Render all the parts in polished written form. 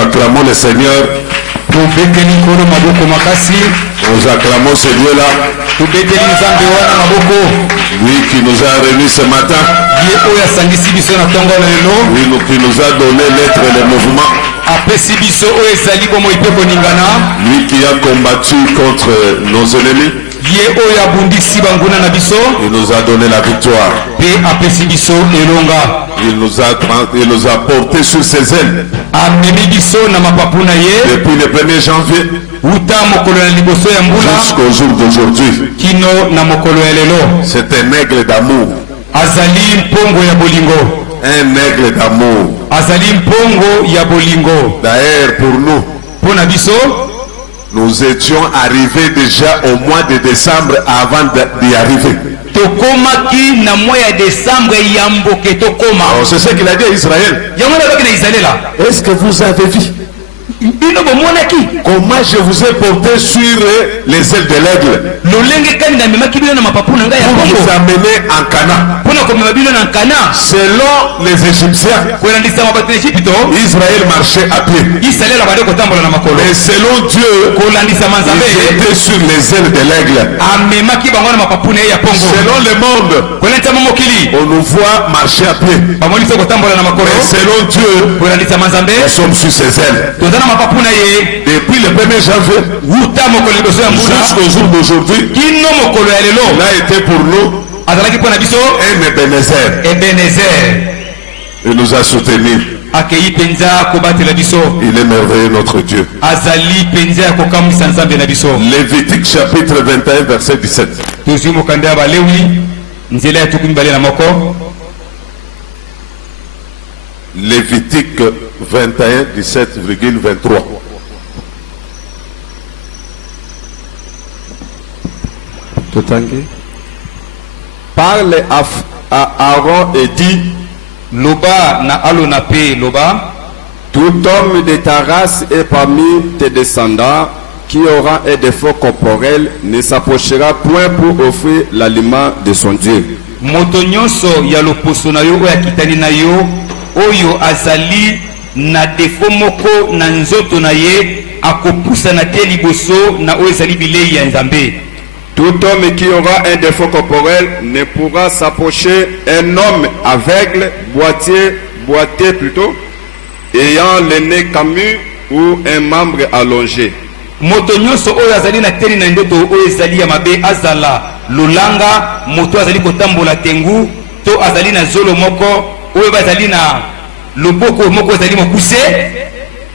acclamons le Seigneur. Nous acclamons ce Dieu-là. Lui qui nous a réunis ce matin. Lui qui nous a donné l'être et le mouvement. Lui qui a combattu contre nos ennemis. Il nous a donné la victoire. Il nous a portés sur ses ailes. Depuis le 1er janvier jusqu'au jour d'aujourd'hui. C'est un aigle d'amour. Un aigle d'amour. D'ailleurs, pour nous, nous étions arrivés déjà au mois de décembre avant d'y arriver. C'est ce qu'il a dit à Israël. Est-ce que vous avez vu comment je vous ai porté sur les ailes de l'aigle pour vous amener en Canaan? Selon les Égyptiens, Israël marchait à pied. Mais selon Dieu, il était sur les ailes de l'aigle. Selon le monde, on nous voit marcher à pied. Mais selon Dieu, nous sommes sur ses ailes. Depuis le 1er janvier jusqu'au jour d'aujourd'hui, il a été pour nous un Ebenezer. Il nous a soutenus. Il est merveilleux notre Dieu. Lévitique chapitre 21 verset 17. Lévitique 21, 17,23. Parle à Aaron et dit: Loba na alonape loba. Tout homme de ta race et parmi tes descendants qui aura un défaut corporel ne s'approchera point pour offrir l'aliment de son Dieu. Motonyonso ya loposo na yo ya kitani na yo oyo azali na defo moko na nzoto na ye akopusa na te liboso na oyo ezali bilei ya Nzambe. Tout homme qui aura un défaut corporel ne pourra s'approcher un homme aveugle, boiteux plutôt, ayant le nez camus ou un membre allongé. Moto nyonso oyo azali na teni na ndoto oyo ezali ya mabe azala lolanga moto azali kotambola tengu to azali na zolo moko oyo bazali na loboko moko azali mokuse.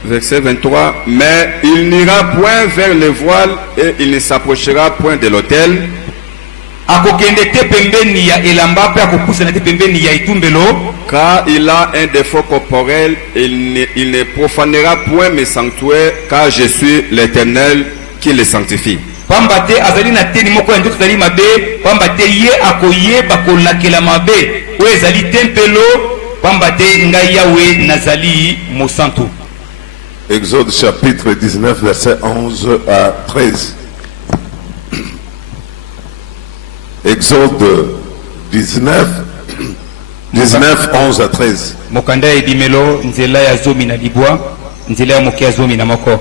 Verset 23. Mais il n'ira point vers le voile et il ne s'approchera point de l'autel. Car il a un défaut corporel, il ne profanera point mes sanctuaires, car je suis l'Éternel qui les sanctifie. Pambate azali na teni moko ya ndoto zali mabe, pambate ye akoyeba kolakela mabe, oyo ezali tempelo, pambate ngai Yawe nazali mosantu. Exode chapitre 19 verset 11 à 13. Exode 19 11 à 13. Mokanda edimelo nzela ya zomi na libwa, nzela ya mokia zomi na moko.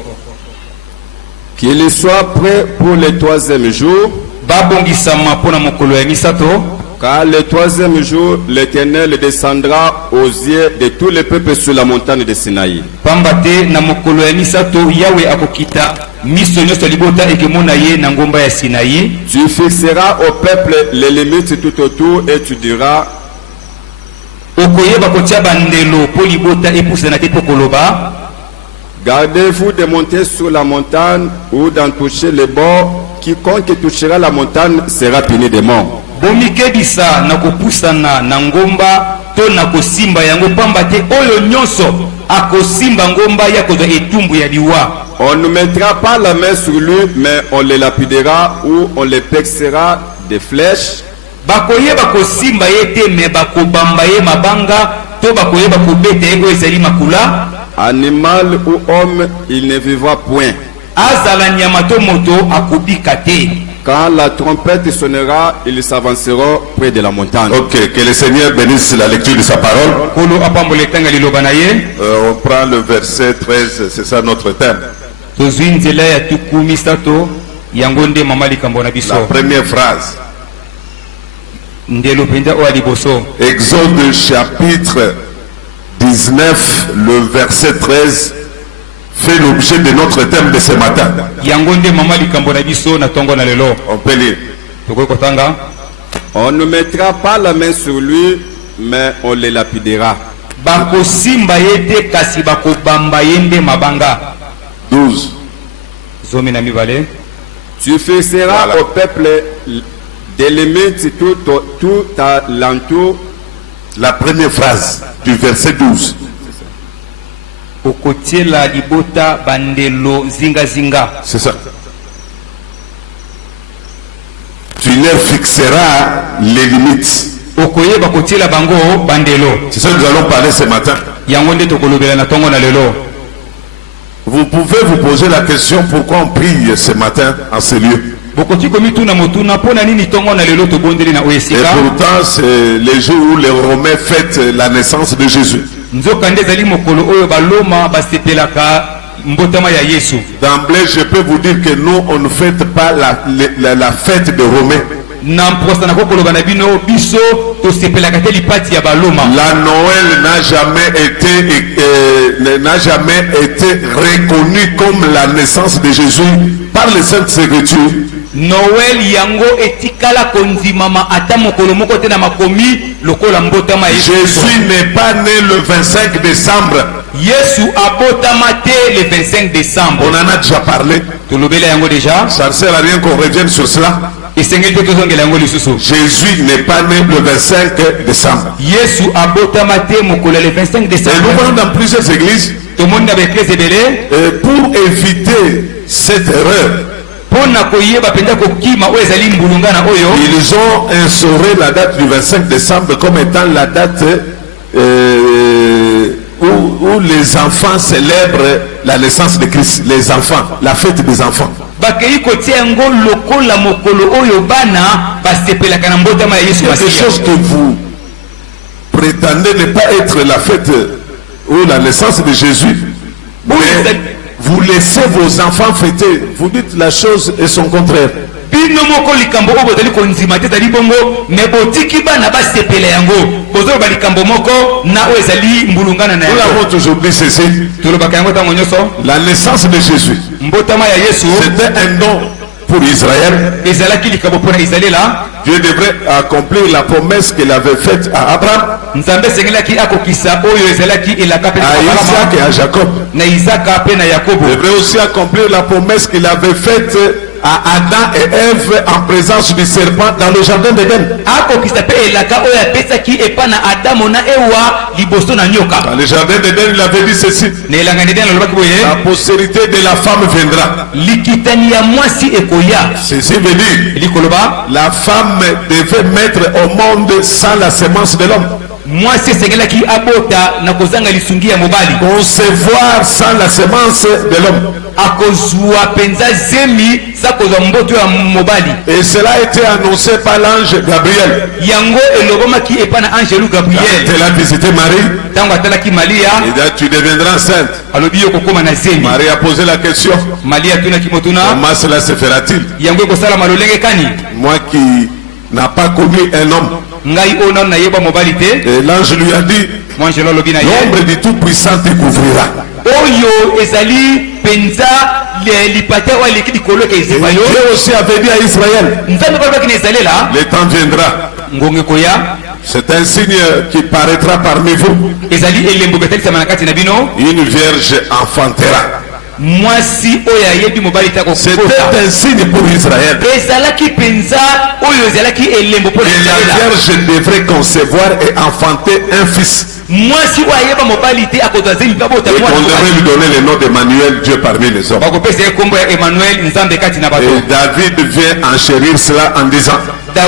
Qu'il soit prêt pour le 3e jour. Babongisama pona mokolo ya misato. Car le 3e jour, l'Éternel descendra aux yeux de tous les peuples sur la montagne de Sinaï. Pambate na mokolo ya misato Yawe akokita miso nyonso libota ekemona ye na ngomba ya Sinaï. Tu fixeras au peuple les limites tout autour et tu diras: Okoyeba kotia bandelo po libota epusa na te pokoloba. Gardez-vous de monter sur la montagne ou d'en toucher les bords. Quiconque touchera la montagne sera puni de mort. Bomikebisa na kopusana na ngomba to na kosimba yango pambate oyo nyonso akosimba ngomba ya koza etumbu ya liwa. On ne mettra pas la main sur lui, mais on le lapidera ou on le percera de flèches. Bakoyeba kosimba yete me bakobamba ye mabanga to bakoyeba kobete ego ezali makula. Animal ou homme, il ne vivra point. Azala nyama to moto akubika te. Quand la trompette sonnera, ils s'avanceront près de la montagne. Ok, que le Seigneur bénisse la lecture de sa parole. On prend le verset 13, c'est ça notre thème. La première phrase. Exode chapitre 19, le verset 13 fait l'objet de notre thème de ce matin. On peut lire. On ne mettra pas la main sur lui, mais on le lapidera. 12. Tu fixeras au peuple des limites tout alentour. La première phrase du verset 12. C'est ça. Tu leur fixeras les limites. C'est ça que nous allons parler ce matin. Vous pouvez vous poser la question pourquoi on prie ce matin en ce lieu. Et pourtant, c'est le jour où les Romains fêtent la naissance de Jésus. D'emblée, je peux vous dire que nous, on ne fête pas la fête de Romains. La Noël n'a jamais été reconnue comme la naissance de Jésus par les Saintes Écritures. Noël yango etikala konzimama ata mokolo moko te na makomi lokola mbotama Yesu. Jésus n'est pas né le 25 décembre. Yesu abotama te le 25 décembre. On en a déjà parlé. Tolobela yango déjà. Ça ne sert à rien qu'on revienne sur cela. Jésus n'est pas né le 25 décembre. Yesu abotama te mokolo le 25 décembre. Et nous voyons dans plusieurs églises. Tout le monde avec les ébélés. Pour éviter cette erreur, ils ont instauré la date du 25 décembre comme étant la date où les enfants célèbrent la naissance de Christ. Les enfants, la fête des enfants. Quelque chose que vous prétendez ne pas être la fête ou la naissance de Jésus, mais vous laissez vos enfants fêter. Vous dites la chose et son contraire. Nous l'avons toujours dit ceci. La naissance de Jésus, c'était un don pour Israël. Dieu devrait accomplir la promesse qu'il avait faite à Abraham, à Isaac et à Jacob. Il devrait aussi accomplir la promesse qu'il avait faite à Adam et Ève en présence du serpent dans le jardin d'Éden. Dans le jardin d'Éden, il avait dit ceci: la postérité de la femme viendra. Ceci veut dire la femme devait mettre au monde sans la semence de l'homme. Concevoir sans la semence de l'homme. Et cela a été annoncé par l'ange Gabriel. Il a visité Marie. Il dit: tu deviendras enceinte. Marie a posé la question: comment cela se fera-t-il, moi qui n'a pas connu un homme? Et l'ange lui a dit: l'ombre du Tout-Puissant te couvrira. Et Dieu aussi avait dit à Israël: le temps viendra, c'est un signe qui paraîtra parmi vous, une vierge enfantera. C'était un signe pour Israël. Et la vierge devrait concevoir et enfanter un fils. Et qu'on devrait lui donner le nom d'Emmanuel, Dieu parmi les hommes. Et David vient enchérir cela en disant: un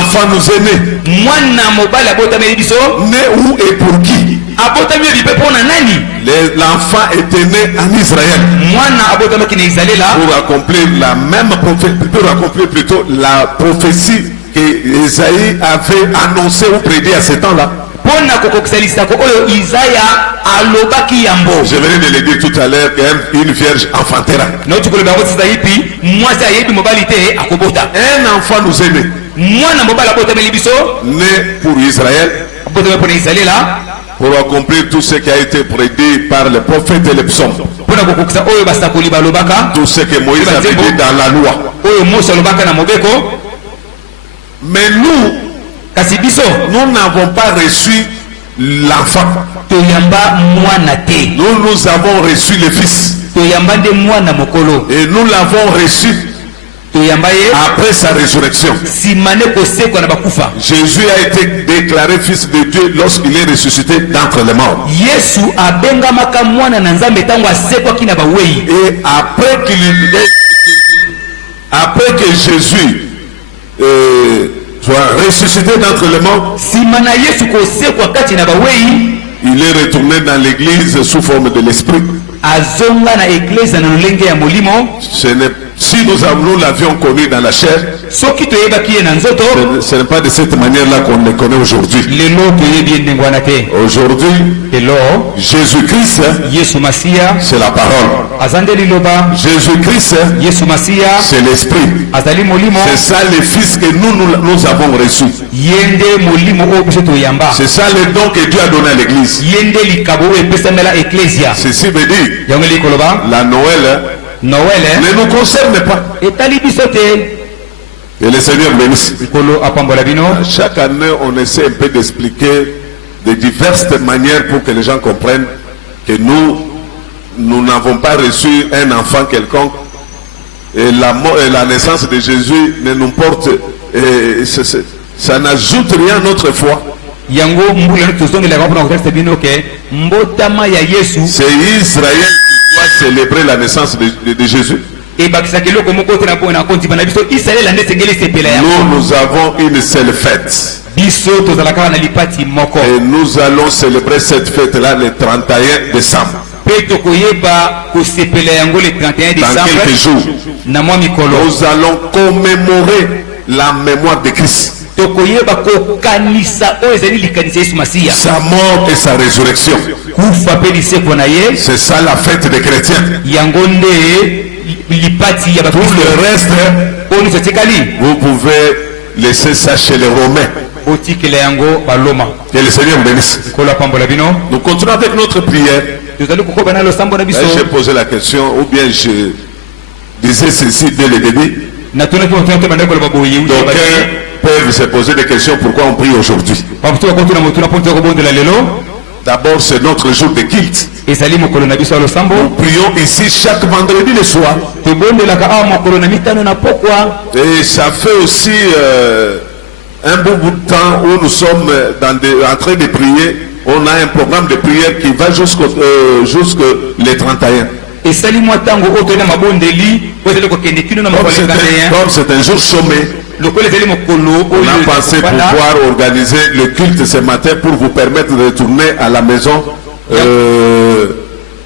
enfant nous est né. Né où et pour qui? abotami bipe pona nani L'enfant était né en Israël mwana abotami ki na Israela pour accomplir la même prophétie, pour accomplir plutôt la prophétie que Isaïe avait annoncée ou prédit à ce temps-là. pona kokokisa lisako oyo Isaya alobaki yango. Je venais de le dire tout à l'heure qu'une vierge enfantera. Nauti koloba ngo sisa yipi mwasi ayebi mobali te akobota. Un enfant nous est né. Mwana mobali abotameli biso Né pour Israël. abotami pona Israela Pour accomplir tout ce qui a été prédit par les prophètes et les psaumes. pona kokokisa oyo basakoli balobaka Tout ce que Moïse avait dit dans la loi. oyo Mose alobaka na mobeko. Mais nous, Kasi biso nous n'avons pas reçu l'enfant. toyamba mwana te. Nous avons reçu le fils. Toyamba nde mwana mokolo. Et nous l'avons reçu Toyamba ye après sa résurrection. simane kosekwa na bakufa. Jésus a été déclaré fils de Dieu lorsqu'il est ressuscité d'entre les morts. Yesu abengamaka mwana na Nzambe tango asekwaki na bawei. Et après que Jésus soit ressuscité d'entre les morts, Simana Yesu kosekwa kati na bawei. il est retourné dans l'église sous forme de l'esprit. Azonga na eklesa na lolenge ya molimo. Si nous l'avions connu dans la chair, Soki toyebaki ye na nzoto. ce n'est pas de cette manière-là qu'on le connaît aujourd'hui. Lelo toyebi ndenge wana te. Aujourd'hui, Lelo Jésus-Christ, Yesu Masiya c'est la parole. azande liloba. Jésus-Christ, Yesu Masiya c'est l'esprit. azali molimo. C'est ça le fils que nous avons reçu. Yende molimo oyo biso toyamba. C'est ça le don que Dieu a donné à l'église. Yende likabo oyo epesamela eklesia. Ceci veut dire, Yango likoloba la Noël Noël ne nous concerne pas. etali biso te. Et le Seigneur bénisse. Kolo apambola bino. Chaque année, on essaie un peu d'expliquer de diverses manières pour que les gens comprennent que nous n'avons pas reçu un enfant quelconque. Et la naissance de Jésus ne nous porte, ça n'ajoute rien à notre foi. Yango mbula tozongelaka mpona kotangisa bino ke mbotama ya Yesu C'est Israël qui doit célébrer la naissance de Jésus. ebakisaka eloko moko te na kontima na biso Israela nde esengeli esepela yango. Nous avons une seule fête. Biso tozala kaka na lipati moko. Et nous allons célébrer cette fête-là le 31 décembre. Mpe tokoyeba kosepela yango le 31 Dans quelques décembre jours, na mwa mikolo. nous allons commémorer la mémoire de Christ, Tokoyeba kokanisa oyo ezali likanisa Yesu Masiya. sa mort et sa résurrection. Kufa mpe lisekwa na ye. C'est ça la fête des chrétiens. Yango nde lipati ya Tout bakristo. le reste, Oyo nyonso etikali vous pouvez laisser ça chez les Romains. otikela yango baloma. Que le Seigneur bénisse. Kolo apambola bino. Nous continuons avec notre prière. Tozali kokoba na losambo na biso. J'ai posé la question, ou bien je disais ceci dès le début. Na tuna kwa tuna tena ndeko baboyi. D'aucuns peuvent se poser des questions pourquoi on prie aujourd'hui. Babutu kwa tuna motuna ponto ko bondela lelo. D'abord, c'est notre jour de culte. Ezali mokolo na biso losambo. Nous prions ici chaque vendredi le soir. To bondela ka a mokolo na mitano na pokwa. Et ça fait aussi un bon bout de temps où nous sommes en train de prier. On a un programme de prière qui va jusqu'au les 31. Esali mwa tango oto na mabondeli ozali ko kende kino na Comme mokolo 31. c'est un jour chômé, Lokolo ezali mokolo on a pensé pouvoir organiser le culte ce matin pour vous permettre de retourner à la maison,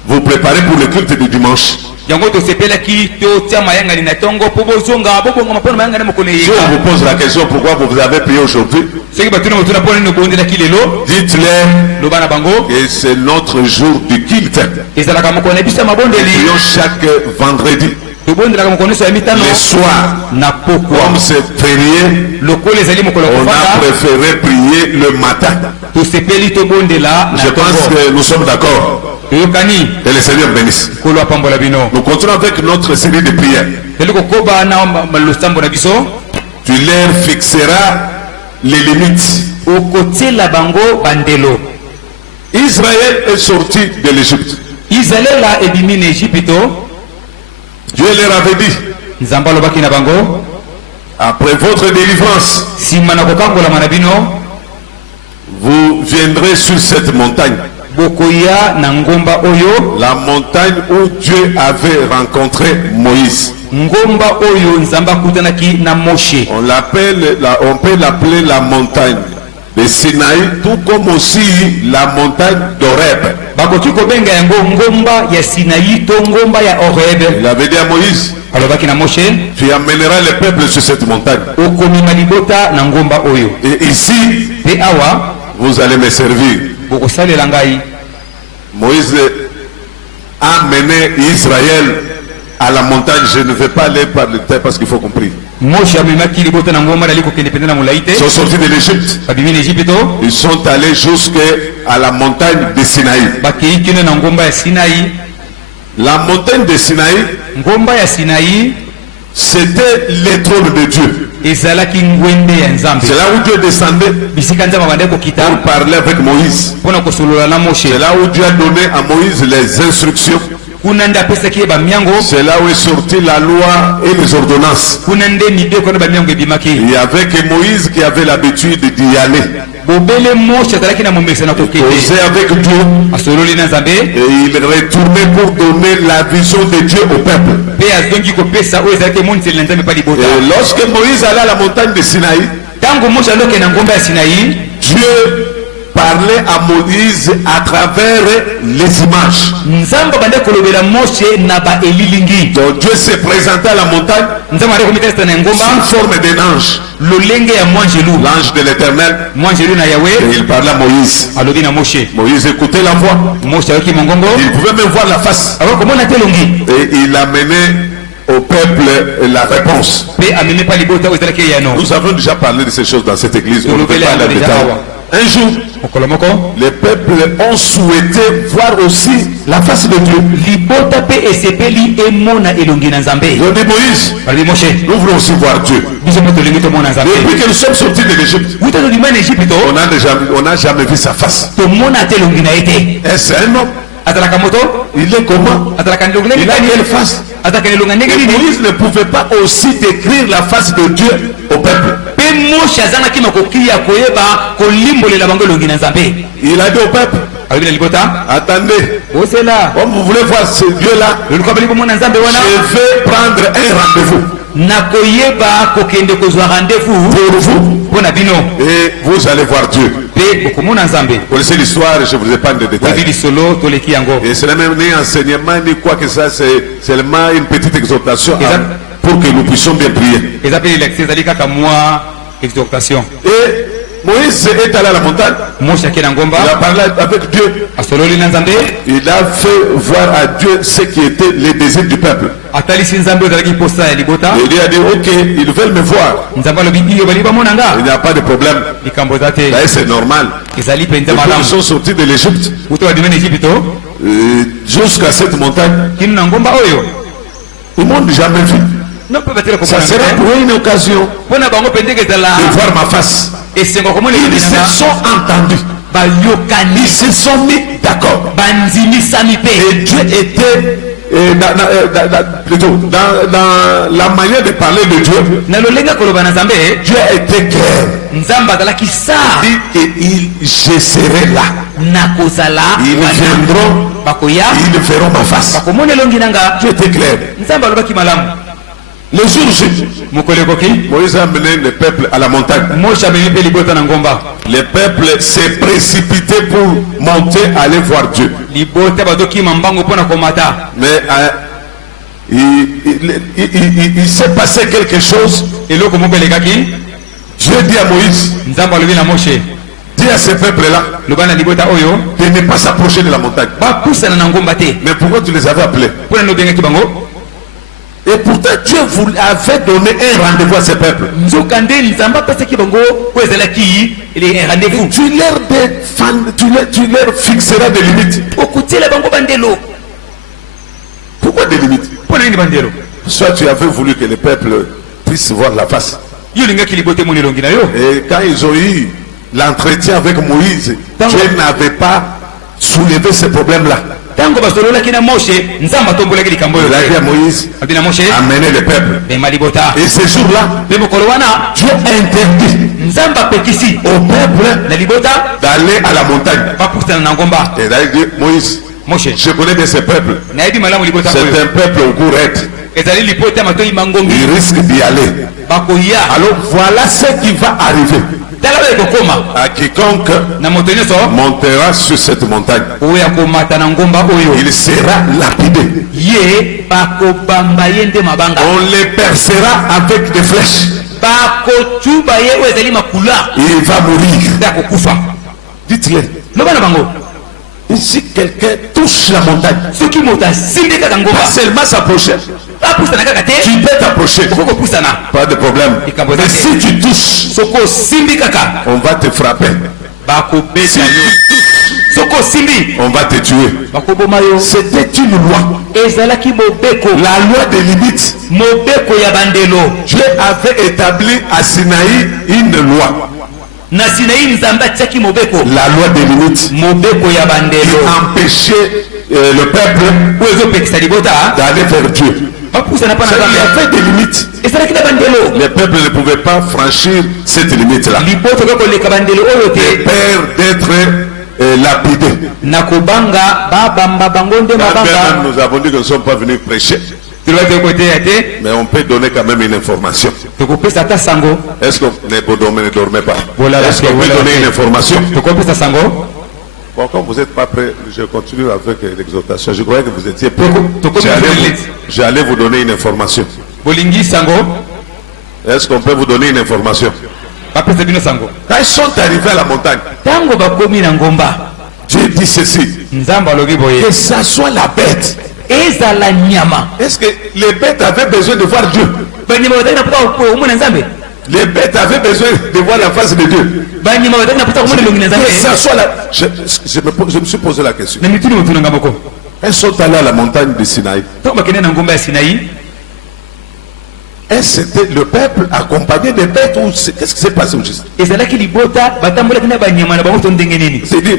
vous préparer pour le culte du dimanche. yango tosepelaki totia mayangani na tongo po bozonga bobonga mapona mayangani mokolo Si yeka. on vous pose la question pourquoi vous avez prié aujourd'hui, Soki batuna motuna pona no bondelaki lelo dites-leur loba na bango que c'est notre jour du culte. ezalaka mokolo na biso ya Nous mabondeli. prions chaque vendredi, tobondelaka mokolo nyonso ya mitano le soir. na pokwa. Comme c'est férié, Lokolo ezali mokolo ya on a kofanda préféré prier le matin. tosepeli tobondela na Je pense tongo. que nous sommes d'accord. toyokani Que le Seigneur bénisse. kolo apambola bino. Nous continuons avec notre série de prières. teli kokoba na losambo na biso. Tu leur fixeras les limites. okotiela bango bandelo. Israël est sorti de l'Égypte. izalela ebimi na Ejipito. Dieu leur avait dit, nzambe alobaki na bango après votre délivrance, nsima na kokangolama na bino vous viendrez sur cette montagne. bokoya na ngomba oyo. La montagne où Dieu avait rencontré Moïse. ngomba oyo nzambe akutanaki na Moshe. On peut l'appeler la montagne de Sinaï, tout comme aussi la montagne d'Oreb. bakoki kobenga yango ngomba ya Sinaï to ngomba ya Oreb. Il avait dit à Moïse, alobaki na Moshe, tu amèneras le peuple sur cette montagne. okomima libota na ngomba oyo. Et ici, Pe awa vous allez me servir. bokosalela ngai. Moïse a mené Israël à la montagne. Je ne vais pas aller par le terre parce qu'il faut comprendre. Moshe amemaki libota na ngomba dali kokende pende na molai te. Ils sont sortis de l'Égypte. babimi na Egypte. Ils sont allés jusqu'à la montagne de Sinaï. bakei kino na ngomba ya Sinaï. La montagne de Sinaï, ngomba ya Sinaï c'était le trône de Dieu. ezalaki ngwende ya Nzambe. C'est là où Dieu descendait bisika Nzambe bande kokita pour parler avec Moïse. mpona kosolola na Moshe. C'est là où Dieu a donné à Moïse les instructions. kuna nde apesaki ye bamiango. C'est là où est sortie la loi et les ordonnances. kuna nde mibeko na bamiango ebimaki. Il y avait que Moïse qui avait l'habitude d'y aller. bobele Moshe azalaki na momekisa na kokende. Causait avec Dieu. asololi na Nzambe Et il retournait pour donner la vision de Dieu au peuple. mpe azongi kopesa oyo ezalaki emoniseli na Nzambe pa libota. Et lorsque Moïse allait à la montagne de Sinaï, ntango Moshe alokende na ngomba ya Sinaï, Dieu parlait à Moïse à travers les images. Nzambe bande kolobela Moshe na ba elilingi. Donc Dieu s'est présenté à la montagne Nzambe ande komitesa na ngomba sous forme d'un ange, lolenge ya mwanjelu. l'ange de l'Éternel. mwanjelu na Et Yahweh il parlait à Moïse. alobi na Moshe. Moïse écoutait la voix. Moshe ayoki mongongo Il pouvait même voir la face. akokomona te elongi Et il amenait au peuple la réponse. mpe amemi pa libota oyo ezalaki eyano. Nous avons déjà parlé de ces choses dans cette église. On ne peut Olobele pas aller en yango détail. deja awa. Un jour, mokolo moko les peuples ont souhaité voir aussi la face de Dieu. libota mpe esepeli emona elongi na Nzambe. Ils ont dit Moïse, balobi Moshe nous voulons aussi voir Dieu. biso mpe tolingi tomona Nzambe. Depuis que nous sommes sortis de l'Égypte, wuta tolima na Egypte on n'a jamais vu sa face. tomona te elongi na ye te. Est-ce un homme? azalaka moto Il est comment? azalaka ndongo ndenge Il a nini? quelle face? azalaka na elonga ndenge Et nini? Moïse ne pouvait pas aussi décrire la face de Dieu au peuple. mpe Moshe azalaki makoki ya koyeba kolimbolela bango elongi na Nzambe. Il a dit au peuple, alobi na libota attendez, bosela comme vous voulez voir ce Dieu-là, loluka bali komona Nzambe wana je vais prendre un rendez-vous nakoyeba kokende kozwa rendez-vous pour vous mpo na bino et vous allez voir Dieu. mpe bokomona Nzambe. Vous connaissez l'histoire, je ne vous ai pas de oyebi détails. lisolo toleki yango. Et ce n'est même ni enseignement ni quoi que ça, c'est seulement une petite exhortation pour que nous puissions bien prier. eza mpe lelakisi ezali kaka mwa exhortation. Et Moïse est allé à la montagne, Moshe ake na ngomba il a parlé avec Dieu, asololi na Nzambe il a fait voir à Dieu ce qui était les désirs du peuple. atalisi Nzambe oyo ezalaki posa ya libota. Et il a dit, ok, ils veulent me voir, Nzambe alobi iyo bali bamona nga il n'y a pas de problème. likambo eza te Là, c'est normal. ezali mpenza Depuis qu'ils malamu. sont sortis de l'Égypte wuta badimi na Egypte jusqu'à cette montagne, kino na ngomba oyo ils ne m'ont jamais vu. no mpe batela Ça komona sera te pour eux une occasion mpo na bango mpe ndenge ezala de voir ma face. esengo komona Ils elongi se na nga sont entendus. bayokani Ils se sont mis d'accord. bandimisami mpe Et Dieu était plutôt dans la manière de parler de Dieu. na lolenge koloba na Nzambe Dieu était clair. Nzambe azalaki sa Il dit que je serai là. nakozala Ils wana viendront, bakoya ils verront ma face. bakomona elongi na nga. Dieu était clair. Nzambe alobaki malamu. Le jour J, mokolo ekoki Moïse a amené le peuple à la montagne. Moshe amemi mpe libota na ngomba. Le peuple s'est précipité pour monter, aller voir Dieu. libota bazokima mbango mpo na komata. Mais il s'est passé quelque chose. eloko moko elekaki. Dieu dit à Moïse, Nzambe alobi na Moshe dis à ce peuple-là loba na libota oyo de ne pas s'approcher de la montagne. bapusana na ngomba te. Mais pourquoi tu les avais appelés? mpo na nini obengaki bango. Et pourtant Dieu vous avait donné un rendez-vous à ce peuple. nzoka nde Nzambe apesaki bango oyo ezalaki rendez-vous. Tu leur fixeras des limites. okutiela bango bandelo. Pourquoi des limites? mpo na nini bandelo. Soit tu avais voulu que le peuple puisse voir la face. yo olingaki libota emona elongi na yo. Et quand ils ont eu l'entretien avec Moïse, Dieu n'avait pas soulevé ce problème-là. ntango basololaki na Moshe Nzambe atombolaki likambo oyo. Il a dit à Moïse, abi na Moshe amenez le peuple. bema libota. Et ce jour-là, mpe mokolo wana Dieu interdit Nzambe apekisi au peuple na libota d'aller à la montagne. bapusana na ngomba. Et là, il dit, Moïse, Moshe je connais de ce peuple. nayebi malamu libota C'est oyo un peuple au cours raide. ezali libota ya matoi mangongi Il risque d'y aller. bakoya. Alors voilà ce qui va arriver. À quiconque na moto nyonso montera sur cette montagne, oyo akomata na ngomba oyo il sera lapidé. ye bakobamba ye nde mabanga On les percera avec des flèches. bakotuba ye oyo ezali makula Il va mourir. nde akokufa. Dites-le. loba na bango Si quelqu'un touche la montagne, soki moto asimbi kaka pas ngomba seulement s'approcher, apusana kaka te tu peux t'approcher. okokopusana. Pas de problème. Mais si tu touches, soko osimbi kaka on va te frapper. bakobeta yo. soko osimbi On va te tuer. bakoboma yo. C'était une loi. ezalaki mobeko La loi des limites. mobeko ya bandelo. Dieu avait établi à Sinaï une loi. na Sinai nzambe atiaki mobeko La loi des limites. mobeko ya Qui bandelo empêchait le peuple oyo ezopekisa libota d'aller vers Dieu. bapusana mpa na Il y nzambe avait des limites. ezalaki na bandelo. Les peuples ne pouvaient pas franchir cette limite-là. liboto okoki koleka bandelo oyo J'ai te peur d'être lapidé. na kobanga babamba bango nde Quand bien mabanga. même nous avons dit que nous ne sommes pas venus prêcher, tolobaki okoteya te mais on peut donner quand même une information. tokopesa ata sango. Est-ce qu'on ne dormez pas? Voilà, Est-ce qu'on peut voilà, donner ok. une information? tokopesa sango. Bon, comme vous n'êtes pas prêt, je continue avec l'exhortation. Je croyais que vous étiez prêt. Toko- J'allais vous donner une information. bolingi sango Est-ce qu'on peut vous donner une information? bapesa bino sango. Quand ils sont arrivés à la montagne, ntango bakomi na ngomba Dieu dit ceci, nzambe alobi boye que ça soit la bête. ezala nyama. Est-ce que les bêtes avaient besoin de voir Dieu? banyama bazali na mpoka komona nzambe. Les bêtes avaient besoin de voir la face de Dieu. banyama bazali na mpoka komona elongi na Que nzambe. ça soit la... je me suis posé la question. na mituni motu nanga moko Elles sont allées à la montagne de Sinaï. ntango bakende na ngomba ya Sinai Et c'était le peuple accompagné des bêtes. Qu'est-ce qui s'est passé au juste? ezalaki libota batambolaki na banyama na bango to ndenge nini. C'est dit,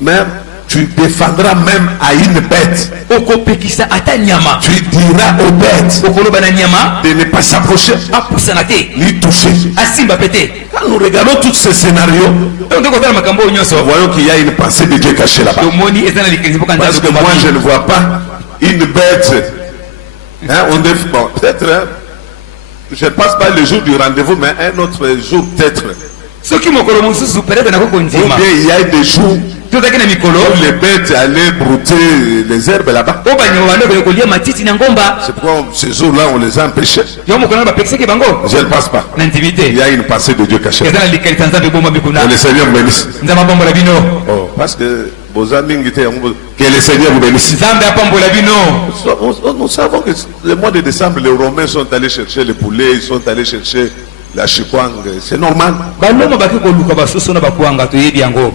même tu défendras même à une bête. okopekisa ata nyama. Tu diras aux bêtes okoloba na nyama de ne pas s'approcher, apusana te ni toucher. asimba pe te. Quand nous regardons tous ces scénarios, ntango tokotala makambo oyo nous nyonso voyons qu'il y a une pensée de Dieu cachée là-bas. tomoni eza na likanisi mpoka Parce que moi, je ne vois pas une bête. Hein, bon, peut-être, hein, je ne passe pas le jour du rendez-vous, mais un autre jour peut-être. soki mokolo mosusu peut-être nakoko Ou nzima bien il y a des jours tozalaki na mikolo où les bêtes allaient brouter les herbes là-bas. oyo banyama bando okoki kolia matiti na ngomba. C'est pourquoi ces jours-là, on les a empêchés. yo mokolo wana bapekisaki bango Je ne passe pas. na ndimi te. Il y a une pensée de Dieu cachée. eza na likanisi ya nzambe ebomba mikuna. Que le Seigneur vous bénisse. nzambe apambola bino. Oh, parce que vos amis, que le Seigneur vous bénisse. nzambe apambola bino. Nous savons que le mois de décembre, les Romains sont allés chercher les poulets, ils sont allés chercher la chikwang. C'est normal. baloma baki koluka basusu na bakwanga toyebi yango.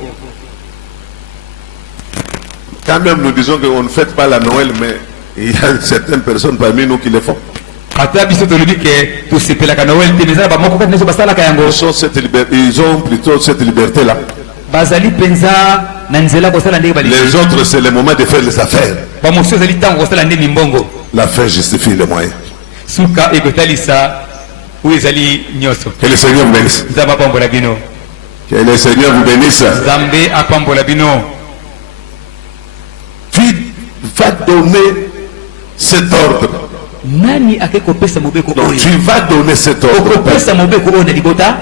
Quand même, nous disons qu'on ne fête pas la Noël, mais il y a certaines personnes parmi nous qui le font. ata biso tolobi ke tosepelaka noel te meza na bamoko kati nyonso basalaka yango. Ils ont plutôt cette liberté-là. bazali mpenza na nzela kosala ndenge balingi. Les autres, c'est le moment de faire les affaires. bamosusu ezali ntango kosala nde mimbongo. L'affaire justifie le moyen. suka ekotalisa oyo ezali nyonso. Que le Seigneur vous bénisse. nzambe apambola bino. Que le Seigneur vous bénisse. nzambe apambola bino. Tu vas donner cet ordre. nani ake kopesa mobeko Donc, oyo. tu vas donner cet ordre. okopesa mobeko oyo na libota.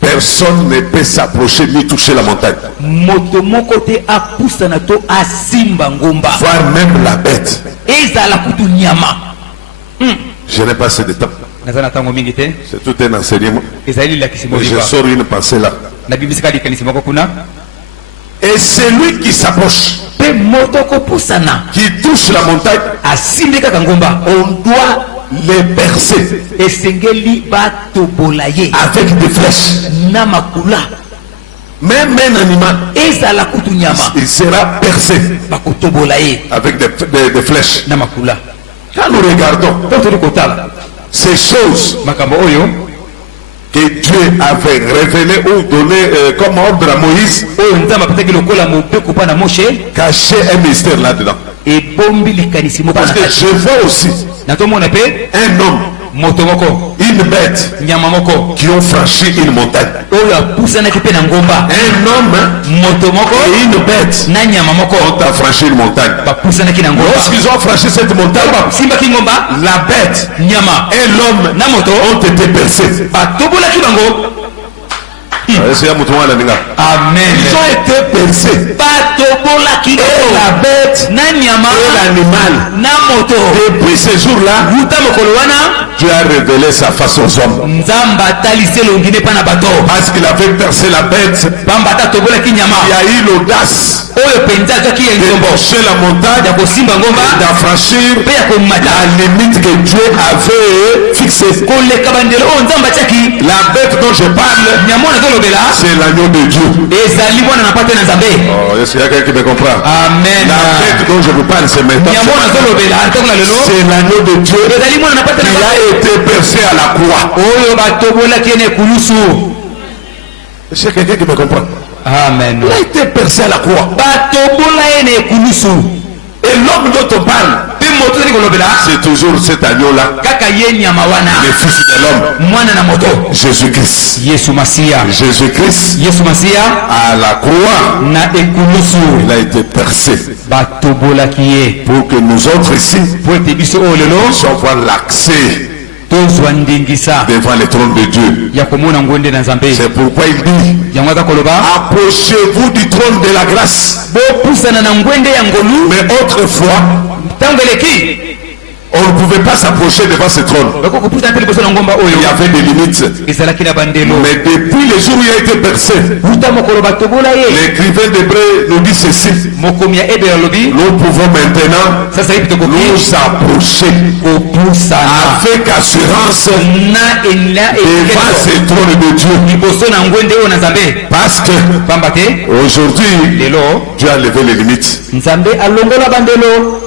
Personne ne peut s'approcher ni toucher la montagne. moto moko te apusana to asimba ngomba. Voir même la bête. ezala kutu nyama. Je n'ai pas assez de temps. naza na ntango mingi te. C'est tout un enseignement. ezali lilakisi Et je moliba. sors une pensée là. nabibisaka likanisi moko kuna. Et celui qui s'approche, mpe moto kopusana qui touche la montagne, asimbi kaka ngomba. on doit les percer esengeli batobola ye avec des flèches. na makula. Même un animal, ezala kutu nyama il sera percé bakotobola ye avec des flèches. na makula. Quand nous regardons mpo toli kotala ces choses makambo oyo que Dieu avait révélées ou données comme ordre à Moïse, oyo nzambe apesaki lokola mobeko mpa na moshe caché un mystère là-dedans. ebombi likanisi moko Parce na que kati. je vois aussi natomona mpe un homme, moto moko une bête nyama moko qui ont franchi une montagne. oyo apusanaki mpe na ngomba. Un homme moto moko et une bête na nyama moko ont affranchi une montagne. bapusanaki na ngomba. Lorsqu'ils ont franchi cette montagne, basimbaki ngomba, la bête nyama et l'homme na moto ont été percés. batobolaki bango. C'est un mouton à la ninga. Amen. Ils ont été percés. batobolaki Et bango la bête na nyama et l'animal. na moto. Depuis ce jour-là, wuta mokolo wana Dieu a révélé sa face aux hommes. nzambe atalisi elongi nde mpa na bato Parce qu'il avait percé la bête, pamba ata atobolaki nyama il y a eu l'audace oyo mpenza azwaki ye de nzombo toucher la montagne, ya kosimba ngomba d'affranchir mpe ya komata la limite que Dieu avait fixée. koleka bandelo oyo nzambe atiaki. La bête dont je parle, nyama oyo nazolobela c'est l'agneau de Dieu. ezali mwana na pate na nzambe. Oh, est-ce qu'il y a quelqu'un qui me comprend? Amen. La bête dont je vous parle, c'est maintenant. nyama oyo nazolobela ntangola lelo C'est l'agneau de Dieu. ezali mwana na pate na Il nzambe a été percé à la croix. oyo batobolaki ye na ekulusu. Est-ce qu'il y a quelqu'un qui me comprend? Amen. Il a été percé à la croix. batobola ye na ekulusu. Et l'homme dont on parle, mpe moto ezali kolobela c'est toujours cet agneau-là, kaka ye nyama wana le fils de l'homme, mwana na moto Jésus-Christ. yesu masiya. Jésus-Christ, yesu masiya à la croix, na ekulusu il a été percé batobolaki ye pour que nous autres ici po ete biso oyo lelo puissions avoir l'accès tozwa ndingisa devant le trône de Dieu. ya komona ngonde na nzambe. C'est pourquoi il dit, yango aza koloba approchez-vous du trône de la grâce. bopusana na ngwende ya ngolu. Mais autrefois, ntango eleki on ne pouvait pas s'approcher devant ce trône. bako kopusana te liboso na ngomba Il y oyo avait des limites. ezalaki na bandelo. Mais depuis le jour où il a été percé, wuta mokolo batobola ye l'écrivain d'Hébreux nous dit ceci. mokomi ya ebe alobi Nous pouvons maintenant sasa hivi tokoki nous approcher kopusana avec assurance na ena devant ce trône de Dieu. liboso na ngwende oyo na nzambe. Parce que pamba te aujourd'hui, lelo Dieu a levé les limites. nzambe alongola bandelo.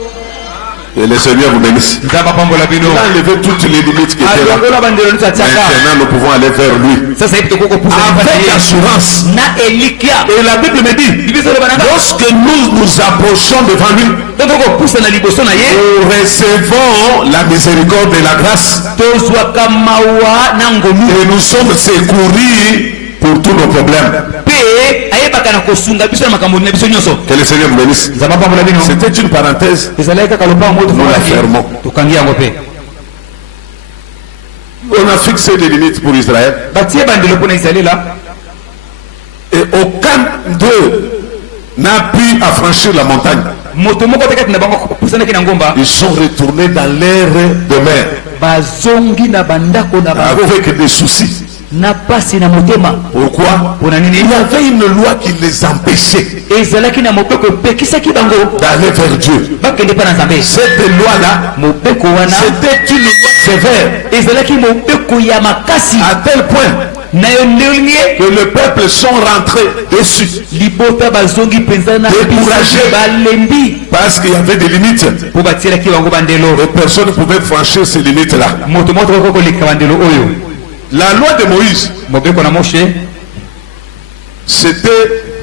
Et le Seigneur vous bénisse. nzambe apambola bino Il a levé toutes les limites qui étaient là. alongola bandelo nyonso atiaka. Maintenant, nous pouvons aller vers lui. sasa hivi tokoki kopusana Avec assurance. na elikia. Et la Bible me dit, libiso loba nanga lorsque nous nous approchons devant lui, toko kopusana liboso na ye nous recevons la miséricorde et la grâce. tozwaka mawa na ngolu Et nous sommes secourus pour tous nos problèmes. mpe ayebaka na kosunga biso na makambo na biso nyonso. Que le Seigneur vous bénisse. nzambe apambola bino. C'était une parenthèse. ezalaki kaka lopango Nous la fermons. tokangi yango mpe On a fixé des limites pour Israël. batie bandelo mpo na israela Et aucun d'eux n'a pu affranchir la montagne. moto moko te kati na bango kopusanaki na ngomba. Ils sont retournés dans l'air de mer bazongi na bandako na bango avec des soucis. na pasi na motema. Pourquoi? mpona nini? Il y avait une loi qui les empêchait ezalaki na mobeko epekisaki bango d'aller vers Dieu. bakende mpa na nzambe. Cette loi-là, mobeko wana c'était une loi sévère ezalaki mobeko ya makasi à tel point na yo ndenge que le peuple sont rentrés dessus libota bazongi mpenza na Découragé. balembi parce qu'il y avait des limites mpo batielaki bango bandelo. et personne ne pouvait franchir ces limites-là. moto moko tokoki koleka bandelo oyo. La loi de Moïse, mobeko na moshe c'était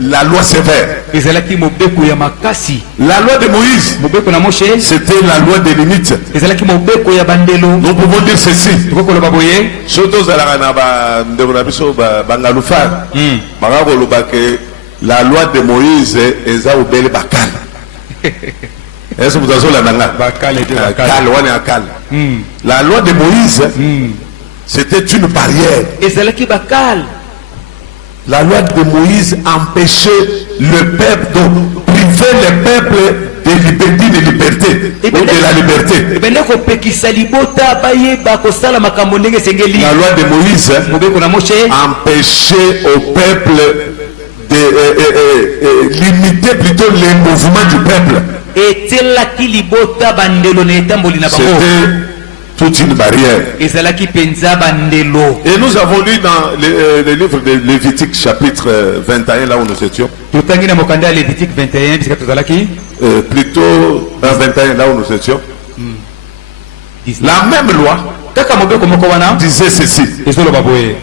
la loi sévère. ezalaki mobeko ya makasi. La loi de Moïse, mobeko na moshe c'était la loi des limites. ezalaki mobeko ya bandelo. Nous pouvons dire ceci. tokoki koloba boye Surtout ozalaka na bandeko na biso bangalufar baka koloba ke la loi de Moïse eza obele bakala. Est-ce que vous avez la bakale te bakala wana akala. La loi de Moïse c'était une barrière. ezalaki bakale. La loi de Moïse empêchait le peuple, donc privait le peuple de liberté ou de la liberté. ebende kopekisa libota bayeba kosala makambo ndenge esengeli. La loi de Moïse mobeko na moshe empêchait au peuple de limiter plutôt les mouvements du peuple. etelaki libota bandelo na etamboli na bango. C'était toute une barrière. ezalaki penza bandelo. Et nous avons lu dans le livre de Lévitique chapitre 21, là où nous étions, totangi na mokanda ya Lévitique 21 bisika tozalaki plutôt dans 21, là où nous étions, la même loi kaka mobeko moko wana disait ceci: ezoloba boye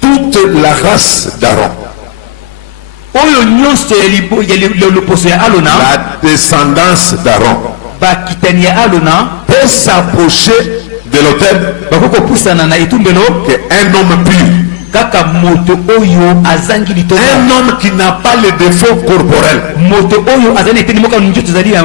toute la race d'Aaron, oyo nyonso ya loposo ya alona la descendance d'Aaron, bakitani ya alona peut s'approcher de l'autel bakoki kopusana na etumbelo qu'un homme pur kaka moto oyo azangi litoka un homme qui n'a pas les défauts corporels. moto oyo azali eteni moka njoto zali ya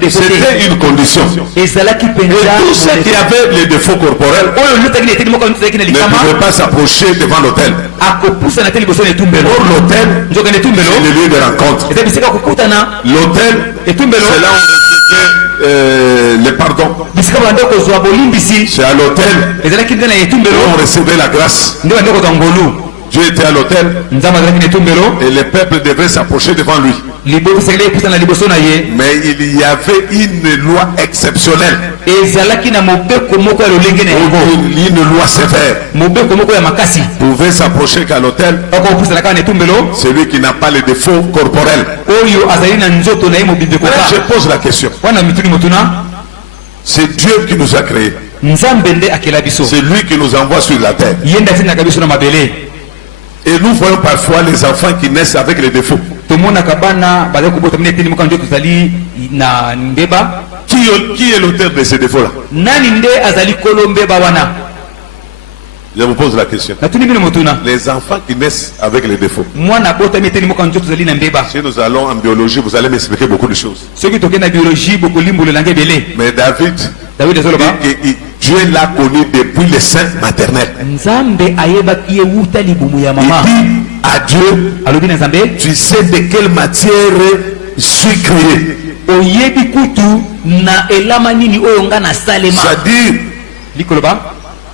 défaut C'était une condition. ezalaki Et penza tous ceux qui avaient les défauts corporels oyo lotaki eteni moka njoto zali na ne likama pouvaient pas s'approcher devant l'autel. akopusa na te liboso na etumbelo Or l'autel, nzoka na etumbelo c'est le lieu de rencontre. eza bisika kokutana L'autel, etumbelo c'est là où on recevait les pardons. bisika banda kozwa bolimbisi C'est à l'autel ezalaki nde na etumbelo où on recevait la grâce. nde banda kozwa ngolu Dieu était à l'autel nzambe azalaki na etumbelo et les peuples devaient s'approcher devant lui. liboso esengeli epusana na liboso na ye Mais il y avait une loi exceptionnelle, ezalaki na mobeko moko ya lolenge na yango une loi sévère. mobeko moko ya makasi Pouvait s'approcher qu'à l'autel okopusana kaka na etumbelo celui qui n'a pas les défauts corporels. oyo azali na nzoto na ye mobimbi Mais koka je pose la question. wana mituni motuna C'est Dieu qui nous a créés. nzambe nde akela biso C'est lui qui nous envoie sur la terre. ye nde atindaka biso na mabele Et nous voyons parfois les enfants qui naissent avec les défauts. tomonaka bana bazali kobota mine eteni moka nzoto ezali na mbeba Qui est l'auteur de ces défauts-là? nani nde azali kolo mbeba wana Je vous pose la question. natuni bino motuna Les enfants qui naissent avec les défauts. mwana abotami eteni moka nzoto ezali na mbeba Si nous allons en biologie, vous allez m'expliquer beaucoup de choses. soki tokei na biologie bokolimbolela nge ebele Mais David, david azoloba Dieu l'a connu depuis le sein maternel. nzambe ayebaki ye wuta libumu ya Il mama dit à Dieu, alobi na nzambe tu sais de quelle matière je suis créé. oyebi kutu na elama nini oyo nga nasalema C'est-à-dire, likoloba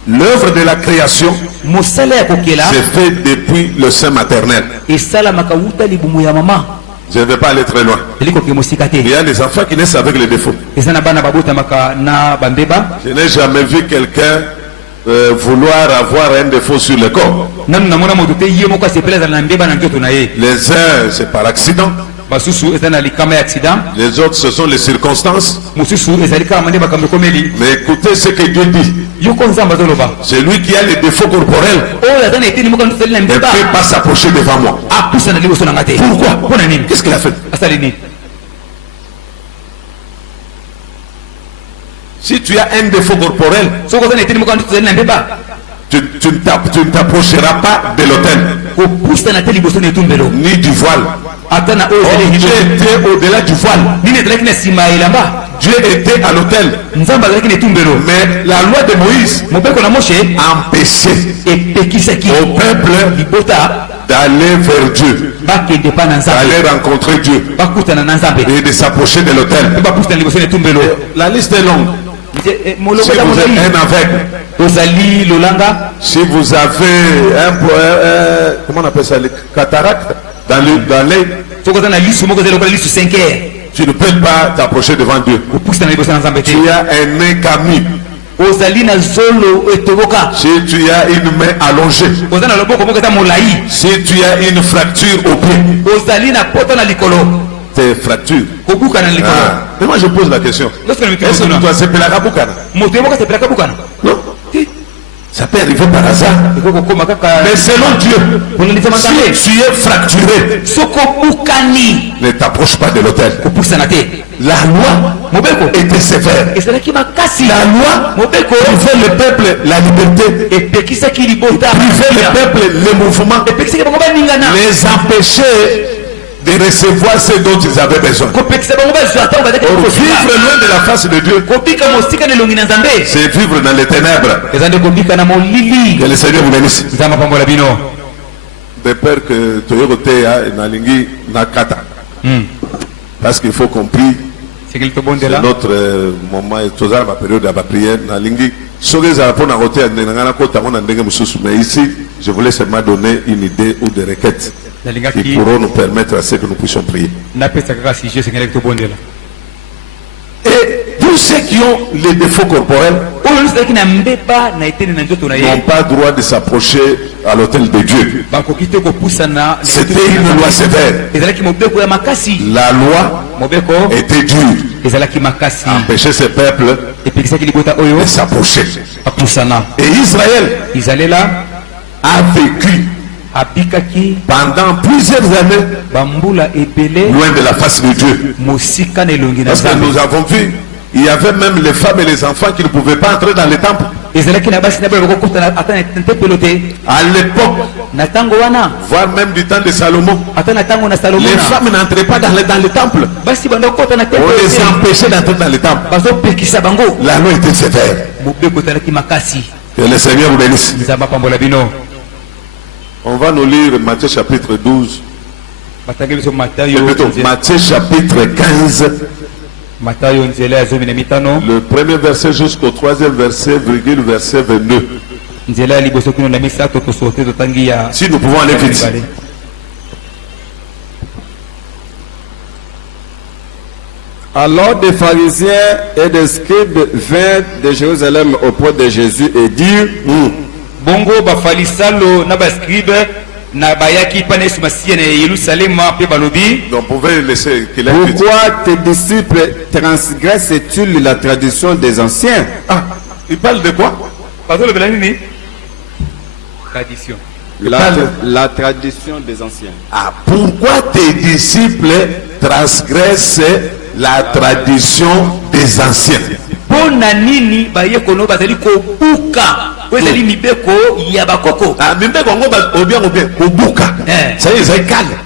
l'œuvre de la création mosala ya kokela s'est fait depuis le sein maternel. esalamaka wuta libumu ya mama Je ne vais pas aller très loin. elikoke mosika te Il y a des enfants qui naissent avec les défauts. eza na bana babotamaka na bambeba Je n'ai jamais vu quelqu'un vouloir avoir un défaut sur le corps. nanu namona moto te ye moko asepela ezala na mbeba na nzoto na ye Les uns, c'est par accident. basusu eza na likama ya accident Les autres, ce sont les circonstances. mosusu ezali kaka mande makambo ekomeli Mais écoutez ce que Dieu dit. yoko nzambe azoloba Celui qui a les défauts corporels oyo aza na eteni moko nzoto ezali na ne mbeba peut pas s'approcher devant moi. apusa na liboso na nga te Pourquoi? mpona nini Qu'est-ce qu'il a fait? asali nini Si tu as un défaut corporel, soki oza na eteni moko nzoto ezali na mbeba tu ne t'approcheras pas de l'autel, kopusana te liboso na etumbelo ni du voile. ata na oyo Oh, ezali Dieu liboso était au-delà du voile. nini ezalaki na nsima ya elamba Dieu était à l'autel. nzambe azalaki na etumbelo Mais la loi de Moïse mobeko na moshe empêchait epekisaki au peuple libota d'aller vers Dieu, bakende pa na nzambe d'aller rencontrer Dieu bakutana na nzambe et de s'approcher de l'autel. mpe bapusana liboso na etumbelo La liste est longue. molongo Si eza vous êtes molai un aveugle, ozali lolanga si vous avez comment on appelle ça, les cataractes dans l'œil, soki oza na lisu moko eza lokola lisu 5 heures tu ne peux pas t'approcher devant Dieu. kopusana liboso na nzambe te Tu as un nez camus. ozali na zolo etoboka Si tu as une main allongée, oza na loboko moko eza molai si tu as une fracture au pied, ozali na poto na likolo c'est fracture. kobukana na likolo Mais moi je pose la question. lorsque na Est-ce que mikolo tu dois s'appeler la Bukana? moto ye moko asepelaka bukana Non. Ça peut arriver par hasard. ekoki kokóma kaka Mais selon Dieu, kolongisama nzambe si tu es fracturé, soki obukani ne t'approche pas de l'autel. kopusana te La loi mobeko était sévère. ezalaki makasi La loi mobeko privait le peuple la liberté, epekisaki libota privait le peuple le mouvement, epekisaki bango baningana les empêchait de recevoir ce dont ils avaient besoin. kopekisa bango bazwa ntango bazaki Or, kokosa vivre loin de la face de Dieu, kobika mosika na elongi na nzambe c'est vivre dans les ténèbres. eza nde kobika na molili Que le Seigneur vous bénisse. nzambe apambola bino De peur que Toyokotea Nalingi Nakata. Parce qu'il faut compris, sekeli c'est tobondela notre moment, et tout ça, ma période de la prière, Nalingi. Mais ici, je voulais seulement donner une idée ou des requêtes qui nalingaki pourront nous permettre à ce que nous puissions prier. napesa kaka sije esengelaki tobondela Et tous ceux qui ont les défauts corporels oyo nyonso ezalaki na mbeba na eteni na nzoto na n'ont ye pas droit de s'approcher à l'autel de Dieu. bakoki te kopusana C'était une loi sévère. ezalaki mobeko ya makasi La loi mobeko était dure. ezalaki makasi Empêcher ce peuple epekisaki libota oyo de s'approcher. bapusana Et Israël izalela a vécu abikaki pendant plusieurs années bambula ebele loin de la face de Dieu. mosika na elongi na Parce que nzambe nous avons vu, il y avait même les femmes et les enfants qui ne pouvaient pas entrer dans les temples. À l'époque, voire même du temps de Salomon, les femmes n'entraient pas dans le temple. On les empêchait d'entrer dans le temple. La loi était sévère. Que le Seigneur vous bénisse. On va nous lire Matthieu chapitre 12. Matthieu chapitre 15. Le premier verset jusqu'au troisième verset, virgule verset 22. Si nous pouvons aller vite. Alors des pharisiens et des scribes vinrent de Jérusalem auprès de Jésus et dirent, bongo bafalisalo na bascribe na bayaki pa Yesu masiye na Yerusalem pe balobi. Donc vous pouvez laisser qu'il ait. Pourquoi tes disciples transgressent-ils la tradition des anciens? Ah, il parle de quoi? Pardon le belanini? Tradition. La tradition des anciens. Ah, pourquoi tes disciples transgressent la tradition des anciens? Pona nini baye kono bazali ko buka wezali mibeko ya bakoko. Ah, mibeko ngo ba obia ko buka. Ça y est, c'est calme.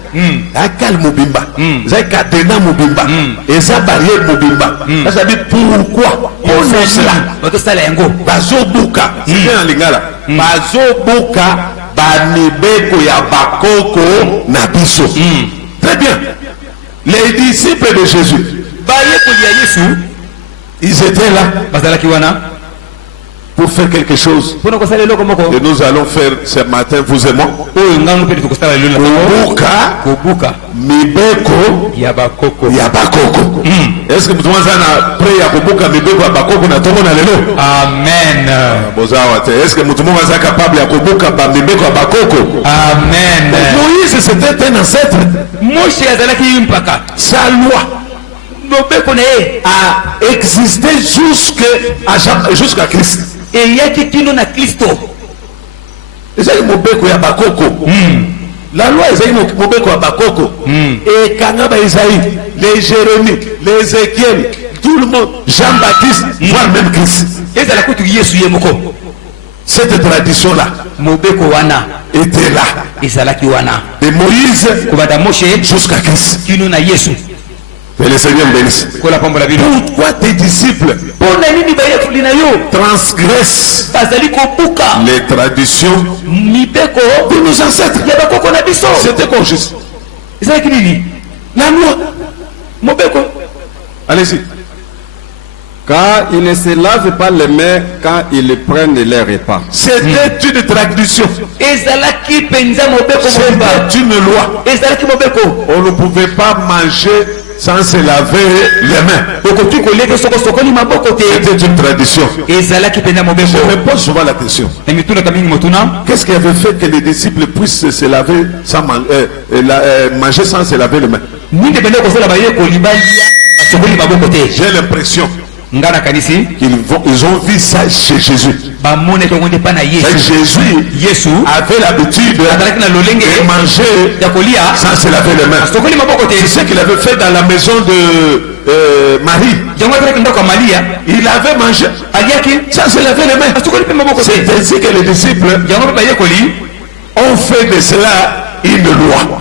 Akal mobimba. C'est katena mobimba. Et ça barrière mobimba. Ça veut dire pourquoi? Pona cela. Bato sala yango. Bazo buka. C'est bien en lingala. Bazo buka ba mibeko ya bakoko na biso. Très bien. Les disciples de Jésus, ils étaient là pour faire quelque chose. Et nous allons faire ce matin, vous et moi. Kobuka, Mibeko, Yabakoko. Est-ce que vous avez prié à Kobuka, Mibeko, Yabakoko, na tomo na lelo? Amen. Est-ce que vous êtes capable de Kobuka, Mibeko, Yabakoko? Amen. Moïse, c'était un ancêtre. Sa loi a existé jusqu'à Christ. Et il y a qui nous na Christo. La loi est Mobeko Abakoko. Et Kanaba Isaïe, les Jérémie, les Ézéchiel, tout le monde, Jean-Baptiste, voire même Christ. Cette tradition-là était là. De Moïse jusqu'à Christ. Que le Seigneur bénisse. Pourquoi tes disciples transgressent les traditions de nos ancêtres? C'était quoi juste? La loi. Allez-y. Car ils ne se lavent pas les mains quand ils prennent les repas. C'était une tradition. C'était une loi. On ne pouvait pas manger sans se laver les mains. C'était une tradition. Je me pose souvent la question. Qu'est-ce qui avait fait que les disciples puissent se laver sans manger sans se laver les mains? J'ai l'impression qu'ils ont vu ça chez Jésus. Jésus avait l'habitude de manger sans se laver les mains. C'est ce qu'il avait fait dans la maison de Marie. Il avait mangé sans se laver les mains. C'est ainsi que les disciples ont fait de cela une loi.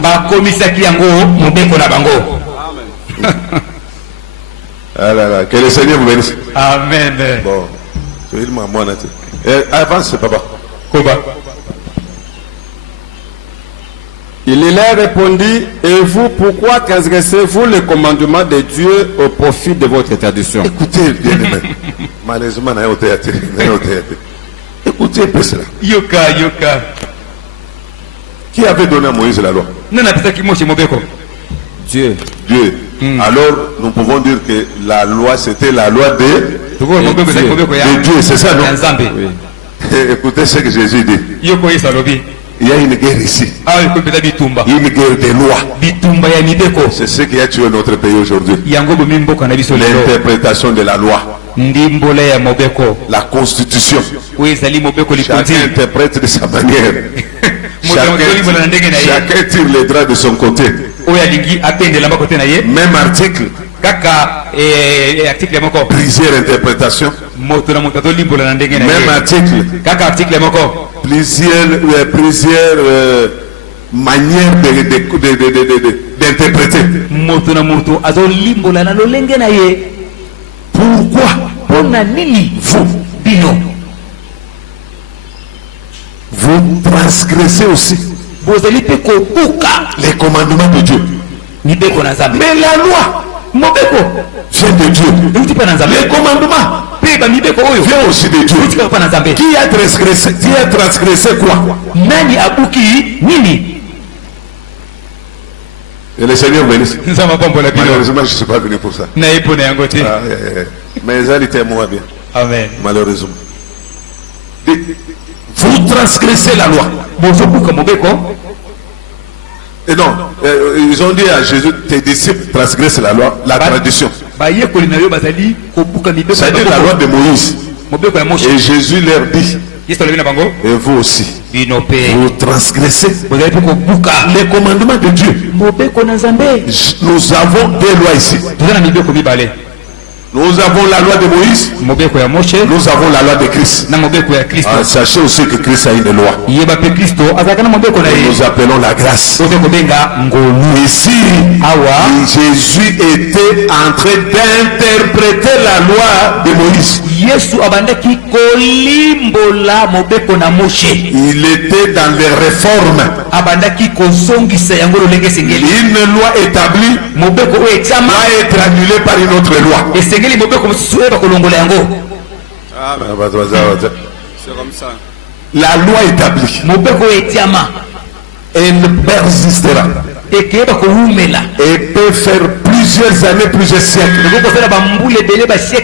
Ah là là, que le Seigneur vous bénisse. Amen. Bon, avance, papa. Il leur répondit, et vous, pourquoi transgressez-vous le commandement de Dieu au profit de votre tradition? Écoutez, bien aimé. Malheureusement, écoutez un peu cela. Yoka. Qui avait donné à Moïse la loi? Dieu. Alors, nous pouvons dire que la loi, c'était la loi de Dieu. C'est ça, non? Oui. Écoutez ce que Jésus dit. Il y a une guerre ici. Une guerre des lois. C'est ce qui a tué notre pays aujourd'hui. L'interprétation de la loi. La constitution. Chacun interprète de sa manière. Chacun tire les draps de son côté. Même article. Plusieurs interprétations. Même article. Plusieurs manières d'interpréter. Pourquoi vous transgressez aussi les commandements de Dieu? Mais la loi vient de Dieu. Les commandements viennent aussi de Dieu. Qui a transgressé quoi? Et le Seigneur bénisse. Malheureusement, je ne suis pas venu pour ça. Mais elle était moi bien. Amen. Malheureusement. Vous transgressez la loi. Et non, ils ont dit à Jésus, tes disciples transgressent la loi, la tradition. C'est-à-dire la loi de Moïse. Et Jésus leur dit, et vous aussi, vous transgressez les commandements de Dieu. Nous avons deux lois ici. Nous avons la loi de Moïse. Nous avons la loi de Christ. Sachez aussi que Christ a une loi. Et nous appelons la grâce. Ici, Jésus était en train d'interpréter la loi de Moïse. Il était dans les réformes. Une loi établie doit être annulée par une autre loi. C'est comme ça. La loi établie, elle persistera et peut faire plusieurs années, plusieurs siècles,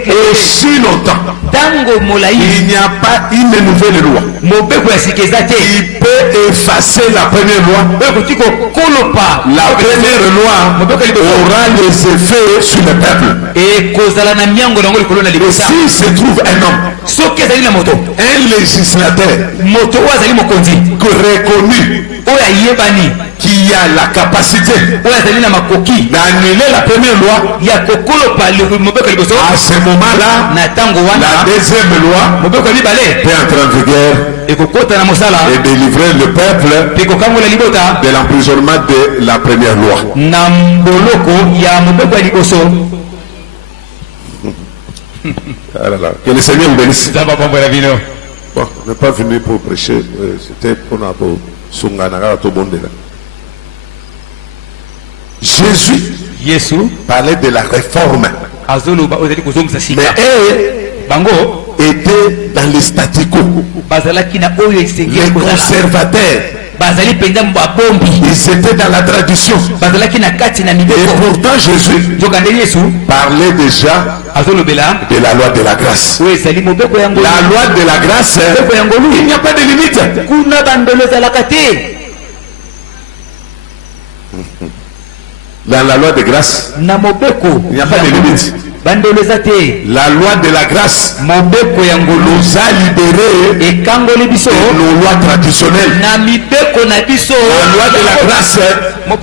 et si longtemps il n'y a pas une nouvelle loi qui peut effacer la première loi. La première loi aura les effets sur le peuple. Et s'il se trouve un homme, un législateur reconnu, qui a la capacité d'annuler la première loi, à ce moment-là, la deuxième loi peut entrer en vigueur et délivrer le peuple de l'emprisonnement de la première loi. Que le Seigneur vous bénisse. Bon, on n'est pas venu pour prêcher, c'était pour nous. Jésus parlait de la réforme. Mais eux étaient dans les statu quo. Les conservateurs, ils étaient dans la tradition. Et pourtant Jésus parlait déjà de la loi de la grâce. La loi de la grâce, il n'y a pas de limite. Dans la loi de grâce, il n'y a pas de limite. La loi de la grâce nous a libérés de nos lois traditionnelles. La loi de la grâce nous a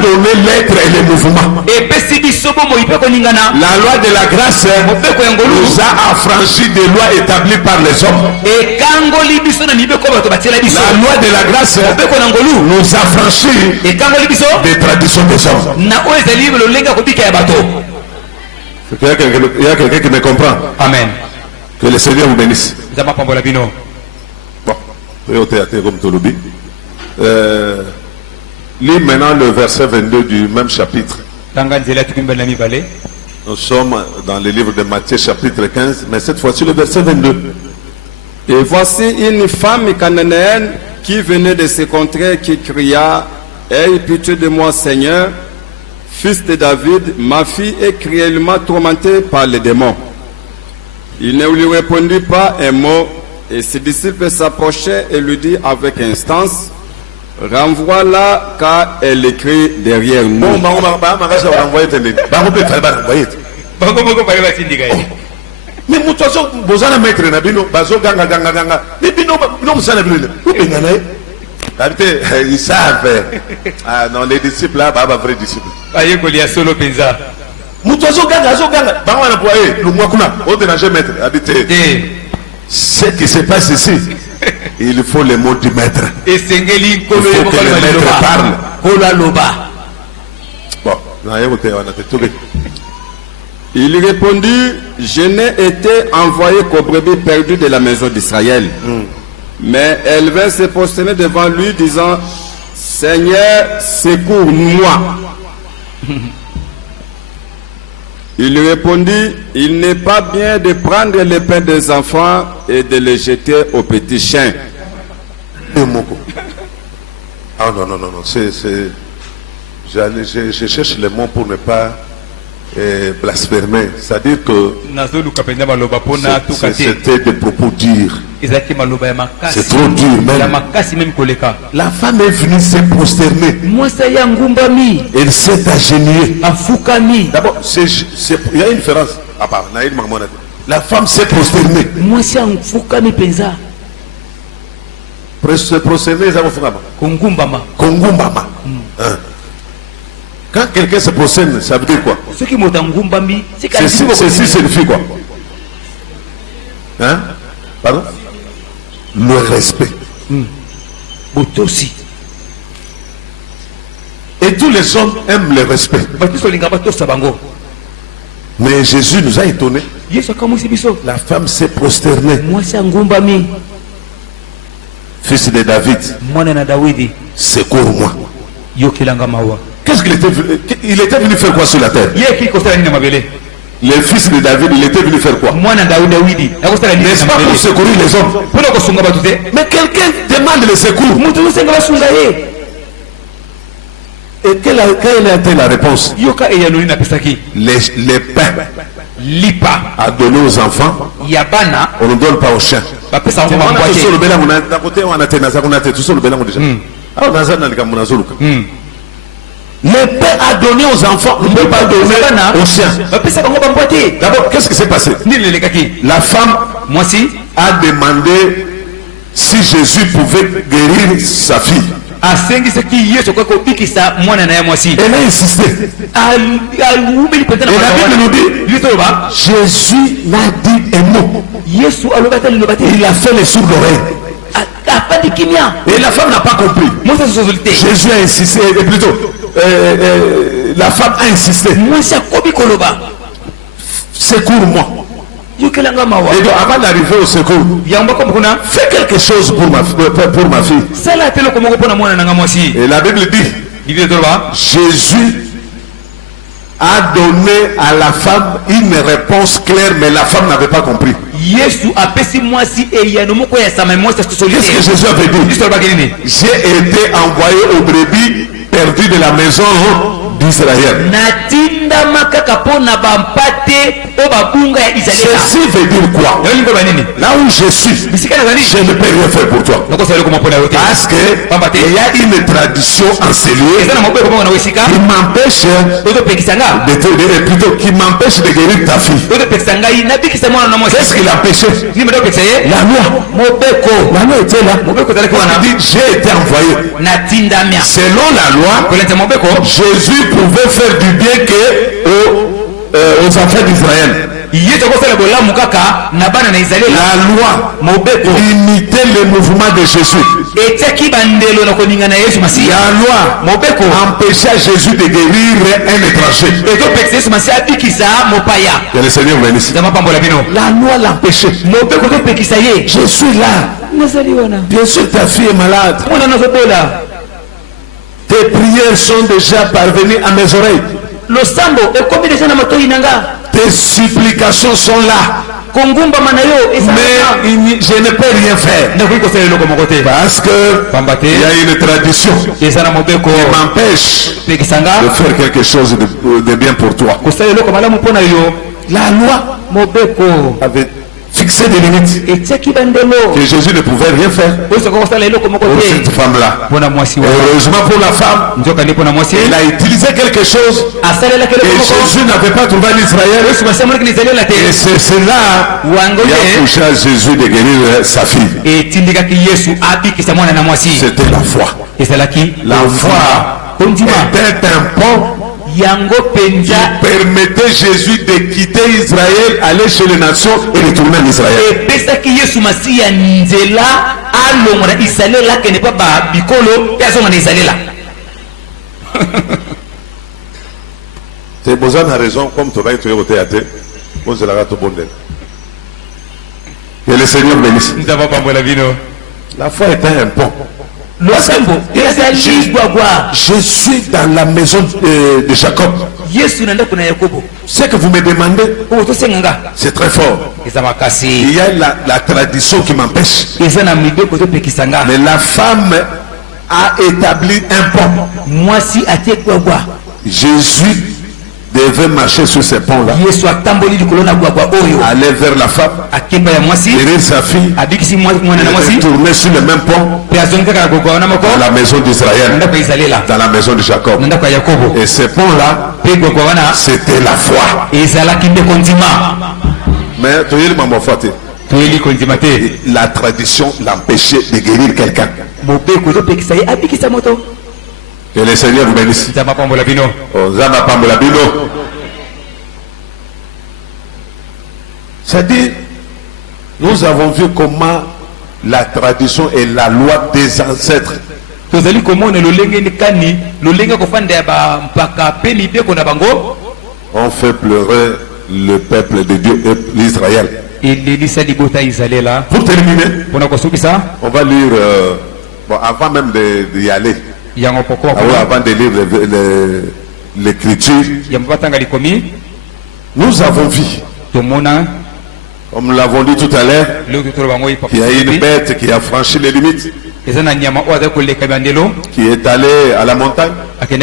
donné l'être et le mouvement. La loi de la grâce nous a affranchis des lois établies par les hommes. La loi de la grâce nous a affranchis des traditions des hommes. Il y a quelqu'un qui me comprend. Amen. Que le Seigneur vous bénisse. Bon, lis maintenant le verset 22 du même chapitre. Nous sommes dans le livre de Matthieu chapitre 15, mais cette fois-ci le verset 22. Et voici une femme cananéenne qui venait de ces contrées qui cria: aie pitié de moi, Seigneur, fils de David, ma fille est cruellement tourmentée par les démons. Il ne lui répondit pas un mot, et ses disciples s'approchaient et lui dit avec instance: renvoie-la, car elle écrit derrière nous. Mais mutuaso bozana maître na bino bazo ganga mais bino musana bino ils savent. Ah non, les disciples là, vrai disciple. Ce qui se passe ici, il faut les mots du maître. Il faut que le maître parle. Bon, il répondit, je n'ai été envoyé qu'aux brebis perdues de la maison d'Israël. Mais elle vint se prosterner devant lui, disant, Seigneur, secours-moi. Il répondit, il n'est pas bien de prendre le pain des enfants et de les jeter aux petits chiens. Ah non, non, non, non. Je cherche les mots pour ne pas blasphémer. C'est-à-dire que c'était des propos durs. C'est trop dur même. La femme est venue se prosterner. Elle s'est agenouillée. D'abord, il y a une différence. La femme s'est prosternée. Se prosterner, ça va faire Kongumbama. Quand quelqu'un se prosterne, ça veut dire quoi? Ceci signifie quoi? Hein? Pardon? Le respect. Et tous les hommes aiment le respect. Mais Jésus nous a étonnés. La femme s'est prosternée. Fils de David, secours-moi. Qu'est-ce qu'il était venu? Il était venu faire quoi sur la terre? Le fils de David, il était venu faire quoi? N'est-ce pas pour secourir les hommes? Mais quelqu'un demande le secours. Et quelle a été la réponse? Les pains à donner aux enfants, on ne donne pas aux chiens. Les pains à donner aux enfants, on ne peut pas donner aux chiens. D'abord, qu'est-ce qui s'est passé? La femme a demandé si Jésus pouvait guérir sa fille. Elle a insisté. Et la Bible nous dit, Jésus n'a dit un mot. Il a fait les sourds d'oreille. Et la femme n'a pas compris. Jésus a insisté, plutôt la femme a insisté. Secours-moi. Et donc avant d'arriver au secours, fais quelque chose pour ma fille. Et la Bible dit, Jésus a donné à la femme une réponse claire, mais la femme n'avait pas compris. Qu'est-ce que Jésus avait dit? J'ai été envoyé aux brebis perdues de la maison d'Israël. Ceci veut dire quoi? Là où je suis, je ne peux rien faire pour toi. Parce qu'il y a une tradition enseignée qui m'empêche de guérir ta fille. Qu'est-ce qui l'empêchait? La loi. La loi était là. On dit, j'ai été envoyé. Selon la loi, Jésus pouvait faire du bien aux enfants d'Israël. La loi limitait le mouvement de Jésus. La loi empêchait Jésus de guérir un étranger. Que le Seigneur bénisse. La loi l'empêchait. Je suis là. Bien sûr, ta fille est malade. Tes prières sont déjà parvenues à mes oreilles. Tes supplications sont là. Mais je ne peux rien faire. Parce que il y a une tradition qui m'empêche de faire quelque chose de bien pour toi. La loi avait fixé des limites que Jésus ne pouvait rien faire pour cette femme-là. Heureusement pour la femme, elle a utilisé quelque chose que Jésus n'avait pas trouvé en Israël. Et c'est cela qui a poussé à Jésus de guérir sa fille. C'était la foi. La foi était un pont yango penza permettait Jésus de quitter Israël, aller chez les nations et retourner en Israël. epesaki yesu masiya nzela alongo na isalela akende pa bikolo mpe azonga na isalela. C'est besoin de raison, comme tu vas être au théâtre, on se la tout bon. Que le Seigneur bénisse. La foi est un pont. Je suis dans la maison de Jacob. Ce que vous me demandez, c'est très fort. Il y a la tradition qui m'empêche. Mais la femme a établi un pont. Jésus devait marcher sur ces ponts-là, aller vers la femme, tirer sa fille, et retourner sur le même pont dans la maison d'Israël, dans la maison de Jacob. Et ces ponts-là, c'était la foi. Mais la tradition l'empêchait de guérir quelqu'un. Que le Seigneur vous bénisse. C'est-à-dire, nous avons vu comment la tradition et la loi des ancêtres ont fait pleurer le peuple de Dieu et l'Israël. Pour terminer, on va lire, avant même d'y aller, avant de lire l'écriture, nous avons vu, comme nous l'avons dit tout à l'heure, qu'il y a une bête qui a franchi les limites, qui est allé à la montagne, qui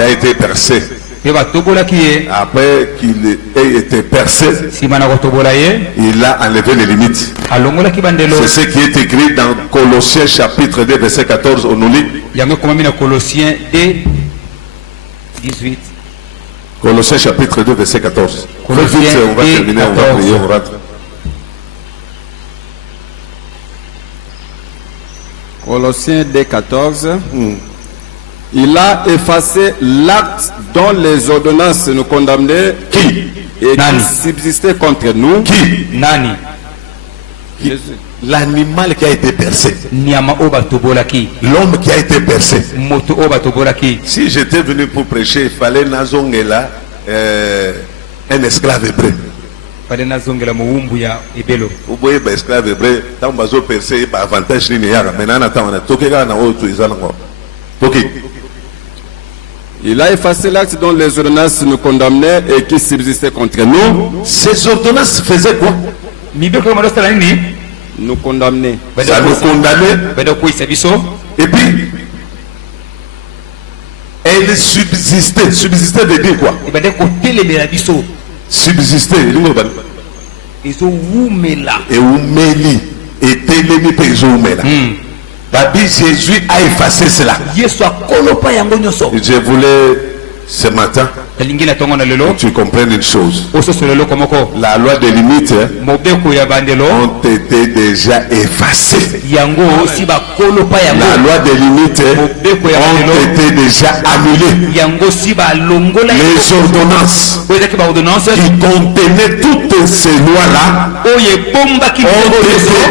a été percé. Après qu'il ait été percé, il a enlevé les limites. C'est ce qui est écrit dans Colossiens chapitre 2 verset 14. On nous lit. Colossiens 2 18. Colossiens chapitre 2 verset 14. On va terminer, on va prier, on rentre. Colossiens 2 14. Il a effacé l'acte dont les ordonnances nous condamnaient et qui subsistait contre nous. Qui? Nani? L'animal qui a été percé. L'homme qui a été percé. Si j'étais venu pour prêcher, il fallait Nazongela, un esclave hébreu. Vous voyez, esclave hébreu, tant que percé, avantage il a effacé l'acte dont les ordonnances nous condamnaient et qui subsistait contre nous. Ces ordonnances faisaient quoi? Nous condamner. Ça nous condamnait. Et puis, elle subsistait. Subsistait veut dire quoi? Subsistait. Et oumeli. Et télémi pézoumela. Jésus a effacé cela. Je voulais ce matin que tu comprennes une chose. La loi des limites ont été déjà effacées. La loi des limites ont été déjà annulées. Les ordonnances qui contenaient toutes ces lois-là ont été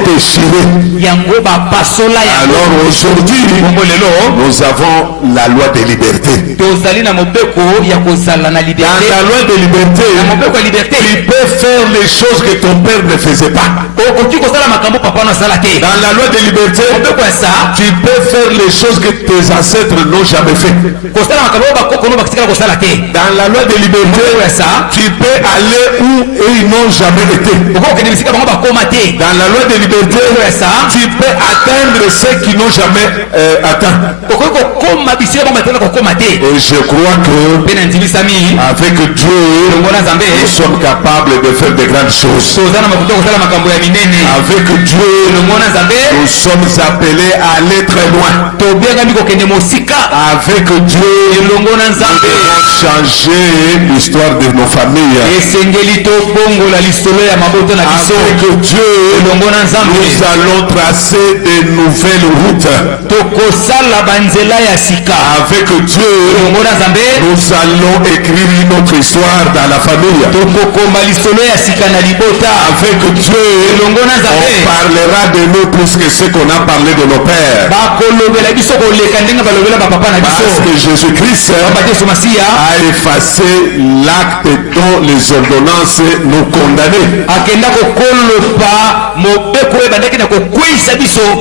déchirées. Alors aujourd'hui, nous avons la loi des libertés. Dans la loi de liberté, tu peux faire les choses que ton père ne faisait pas. Dans la loi de liberté, tu peux faire les choses que tes ancêtres n'ont jamais fait. Dans la loi de liberté, tu peux aller où ils n'ont jamais été. Dans la loi de liberté, tu peux atteindre ceux qui n'ont jamais atteint. Et je crois que avec Dieu, nous sommes capables de faire de grandes choses. Avec Dieu, nous sommes appelés à aller très loin. Avec Dieu, nous devons changer l'histoire de nos familles. Avec Dieu, nous allons tracer de nouvelles routes. Avec Dieu, nous allons écrire une autre histoire dans la famille. Avec Dieu, on parlera de nous plus que ce qu'on a parlé de nos pères. Parce que Jésus-Christ a effacé l'acte dont les ordonnances nous condamnaient,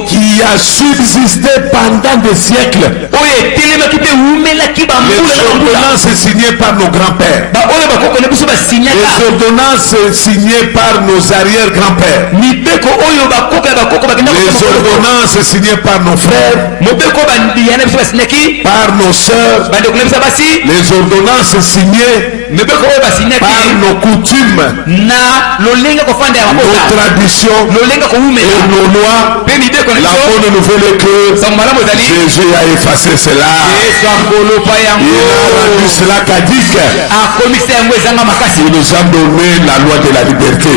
qui a subsisté pendant des siècles. Les ordonnances signées par nos grands-pères, les ordonnances signées par nos arrière-grands-pères, les ordonnances signées par nos frères, par nos sœurs, les ordonnances signées par nos coutumes, nos traditions et nos lois. La bonne nouvelle est que Jésus a effacé cela. Il a rendu cela caduque. Il nous a donné la loi de la liberté.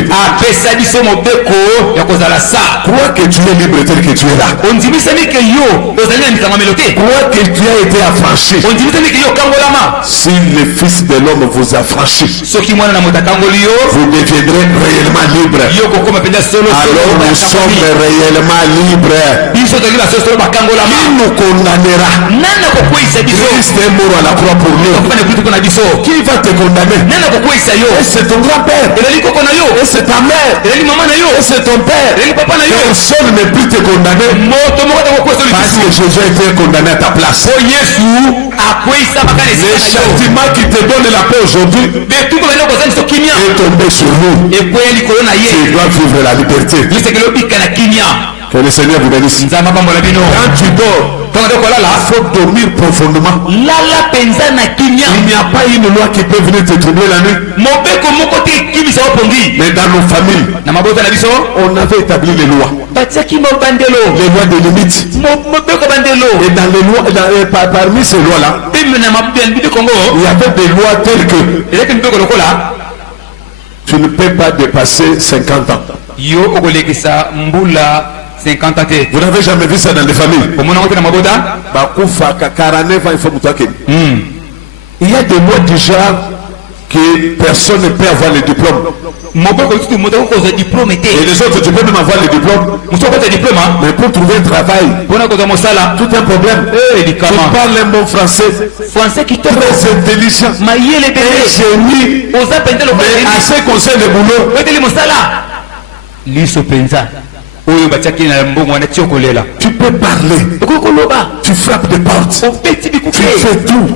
Crois que tu es libre tel que tu es là. Crois que tu as été affranchi. Si le Fils de l'homme vous affranchit, vous deviendrez réellement libre. Alors nous sommes réellement libres. Qui nous condamnera? Christ est mort à la croix pour nous. Qui va te condamner? Et c'est ton grand-père. Et c'est ta mère. Et c'est ton père. Personne ne peut te condamner parce que Jésus a été condamné à ta place. Le châtiment qui te donne la paix aujourd'hui est tombé sur nous. Tu dois vivre la liberté. Que le Seigneur vous bénisse. Quand tu dors, il faut dormir profondément. Il n'y a pas une loi qui peut venir te troubler la nuit. Mais dans nos familles, on avait établi les lois. Les lois de limite. Et dans les lois, parmi ces lois-là, il y avait des lois telles que tu ne peux pas dépasser 50 ans. Vous n'avez jamais vu ça dans les familles? Il y a des lois du genre que personne ne peut avoir le diplôme. Et les autres, tu peux même avoir le diplôme. Mais pour trouver un travail, tout un problème. Tu parles un bon français, très intelligent, un génie, mais à ce conseil de boulot, tu peux parler, tu frappes des portes, tu fais tout,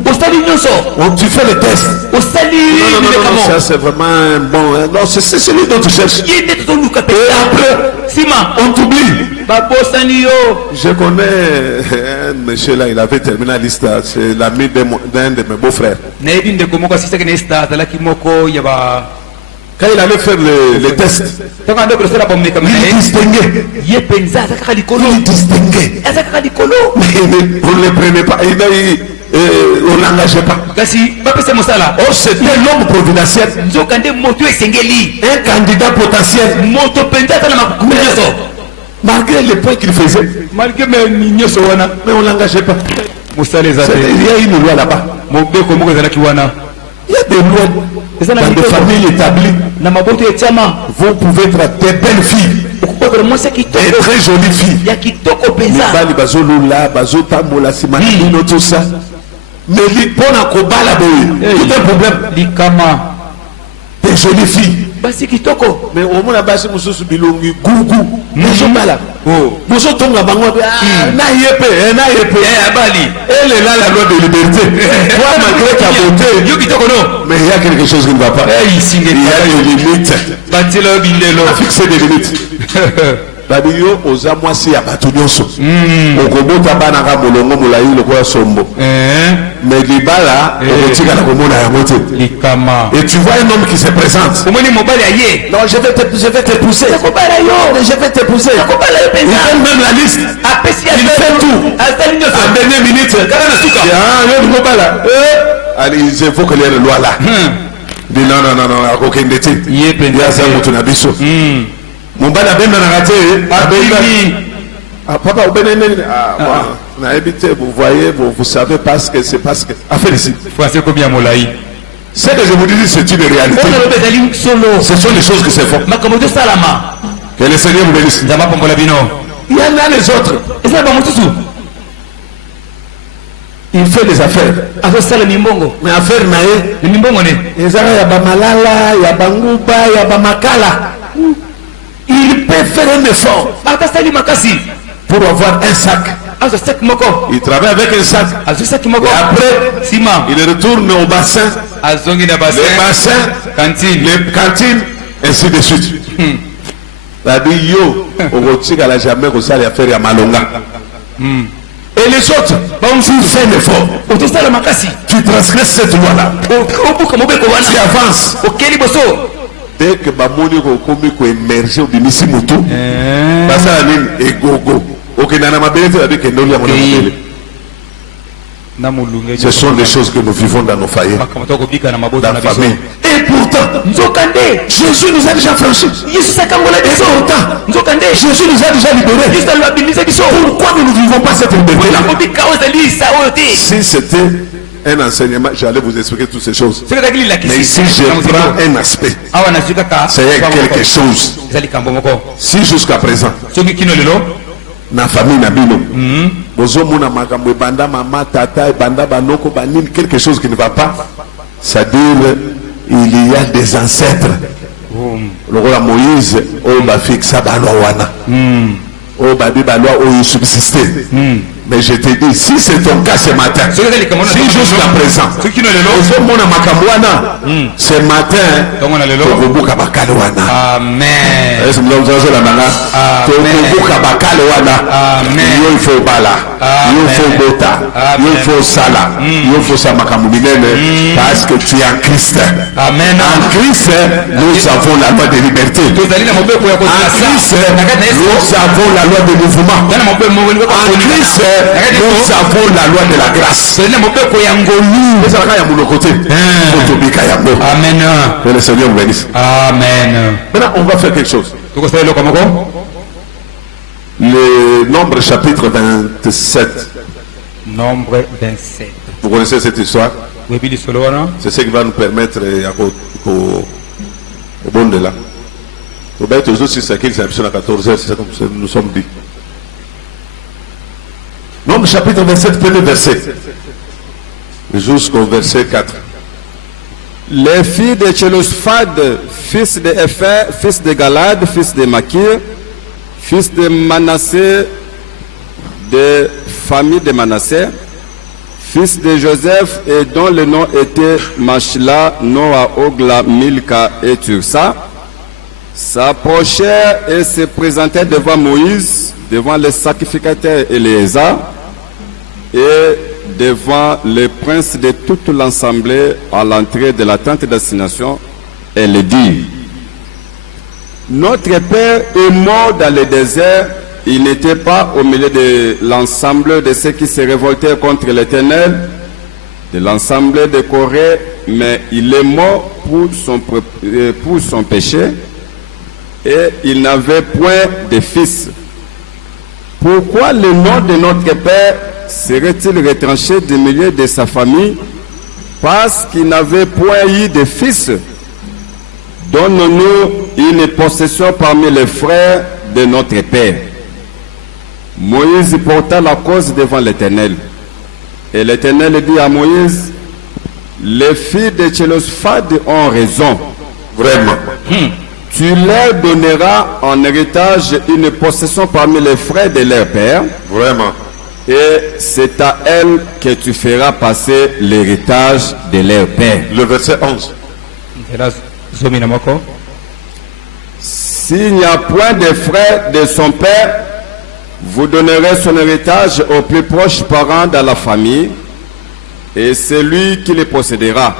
tu fais les tests. Non, ça c'est vraiment bon. Non, c'est celui dont tu cherches. Et après, on t'oublie. Je connais un monsieur là, il avait terminé la liste, c'est l'ami d'un de mes beaux-frères. Quand il allait faire les tests, il distinguait. Il distinguait. Mais on ne le prenait pas. On ne l'engageait pas. Oh, c'était l'homme providentiel. Un candidat potentiel. Malgré les points qu'il faisait. Mais on ne l'engageait pas. Il y a une loi là-bas. Il y a des lois dans des familles établies. Vous pouvez être des belles filles, des très jolies filles. Tout ça. Mais tout un problème. Des jolies filles. Mais au moins, elle est là la loi de liberté. Toi, malgré ta beauté, mais il y a quelque chose qui ne va pas. Il y a des limites. Fixer des limites. Babiyo oza mwasi ya batu nyonso okobota bana ka bolongo molayi lokola sombo mais libala okotika na komona yango te likama. Et tu vois un homme qui se présente, non, je vais te pousser, je vais te pousser, il donne même la liste, il fait tout à dernière minute. Allez, il faut que les lois là dit non, akokende te yaza mutu na biso mon bana benda na raté papa obene Vous voyez, vous savez pas ce que c'est parce que. Affaire ici. Français combien molai. Ce que je vous dis, c'est une réalité. Ce sont des choses qui se font. Que le Seigneur vous bénisse. Il y en a les autres. Il fait des affaires. Mais affaire nae. Il y a malala, il y a banguba, il y a makala. Il peut faire un effort pour avoir un sac. Il travaille avec un sac. Et après, il retourne au bassin. Les bassins, les cantines, ainsi de suite. Et les autres, tu fais un effort. Tu transgresses cette loi-là. Tu avances. Dès que Bamoni ko émerger au Binisi Moutou, ça et gogo. Ce sont des choses que nous vivons dans nos foyers, dans la famille. Et pourtant, Jésus nous a déjà franchis. Et pourtant, Jésus nous a déjà libérés. Pourquoi nous ne vivons pas cette liberté-là? Si c'était un enseignement, j'allais vous expliquer toutes ces choses. Mais ici, je prends un aspect. C'est quelque chose. Si jusqu'à présent, na famille na bino bozomona makambo banda mama tata banda banoko banini quelque chose qui ne va pas, c'est-à-dire il y a des ancêtres. Le roi Moïse o ba fixa balwa wana o ba bi balwa o subsister. Mais je te dis, si c'est ton cas ce matin, si jusqu'à présent, ce matin, Amen. il faut bala, il faut bota, il faut sala, il faut parce que tu es en Christ. Amen. En Christ, nous avons la loi de liberté. En Christ, nous avons la loi de mouvement. En Christ, nous avons la loi de la grâce. Amen. Que le Seigneur vous bénisse. Amen. Maintenant, on va faire quelque chose. Le Nombre chapitre 27. Nombre 27. Vous connaissez cette histoire? C'est ce qui va nous permettre au bon de là. Au bête aux autres, c'est ça qu'il s'est à 14h, c'est ça comme nous sommes dit. Nombre chapitre 27, premier verset, jusqu'au verset 4. Les filles de Tchélophad, fils de Épher, fils de Galad, fils de Makir, fils de Manassé, de famille de Manassé, fils de Joseph, et dont le nom était Machla, Noah, Ogla, Milka et Tursa, s'approchèrent et se présentèrent devant Moïse, devant le sacrificateur Éléazar, et devant les princes de toute l'assemblée à l'entrée de la tente d'assignation, elle dit: notre père est mort dans le désert, il n'était pas au milieu de l'ensemble de ceux qui se révoltaient contre l'Éternel, de l'ensemble de Corée, mais il est mort pour son péché, et il n'avait point de fils. Pourquoi le nom de notre père serait-il retranché du milieu de sa famille? Parce qu'il n'avait point eu de fils. Donne-nous une possession parmi les frères de notre père. Moïse porta la cause devant l'Éternel. Et l'Éternel dit à Moïse: les filles de Tchélophad ont raison. Vraiment. Tu leur donneras en héritage une possession parmi les frères de leur père. Vraiment. Et c'est à elles que tu feras passer l'héritage de leur père. Le verset 11. S'il n'y a point de frères de son père, vous donnerez son héritage au plus proche parent dans la famille, et c'est lui qui les possédera.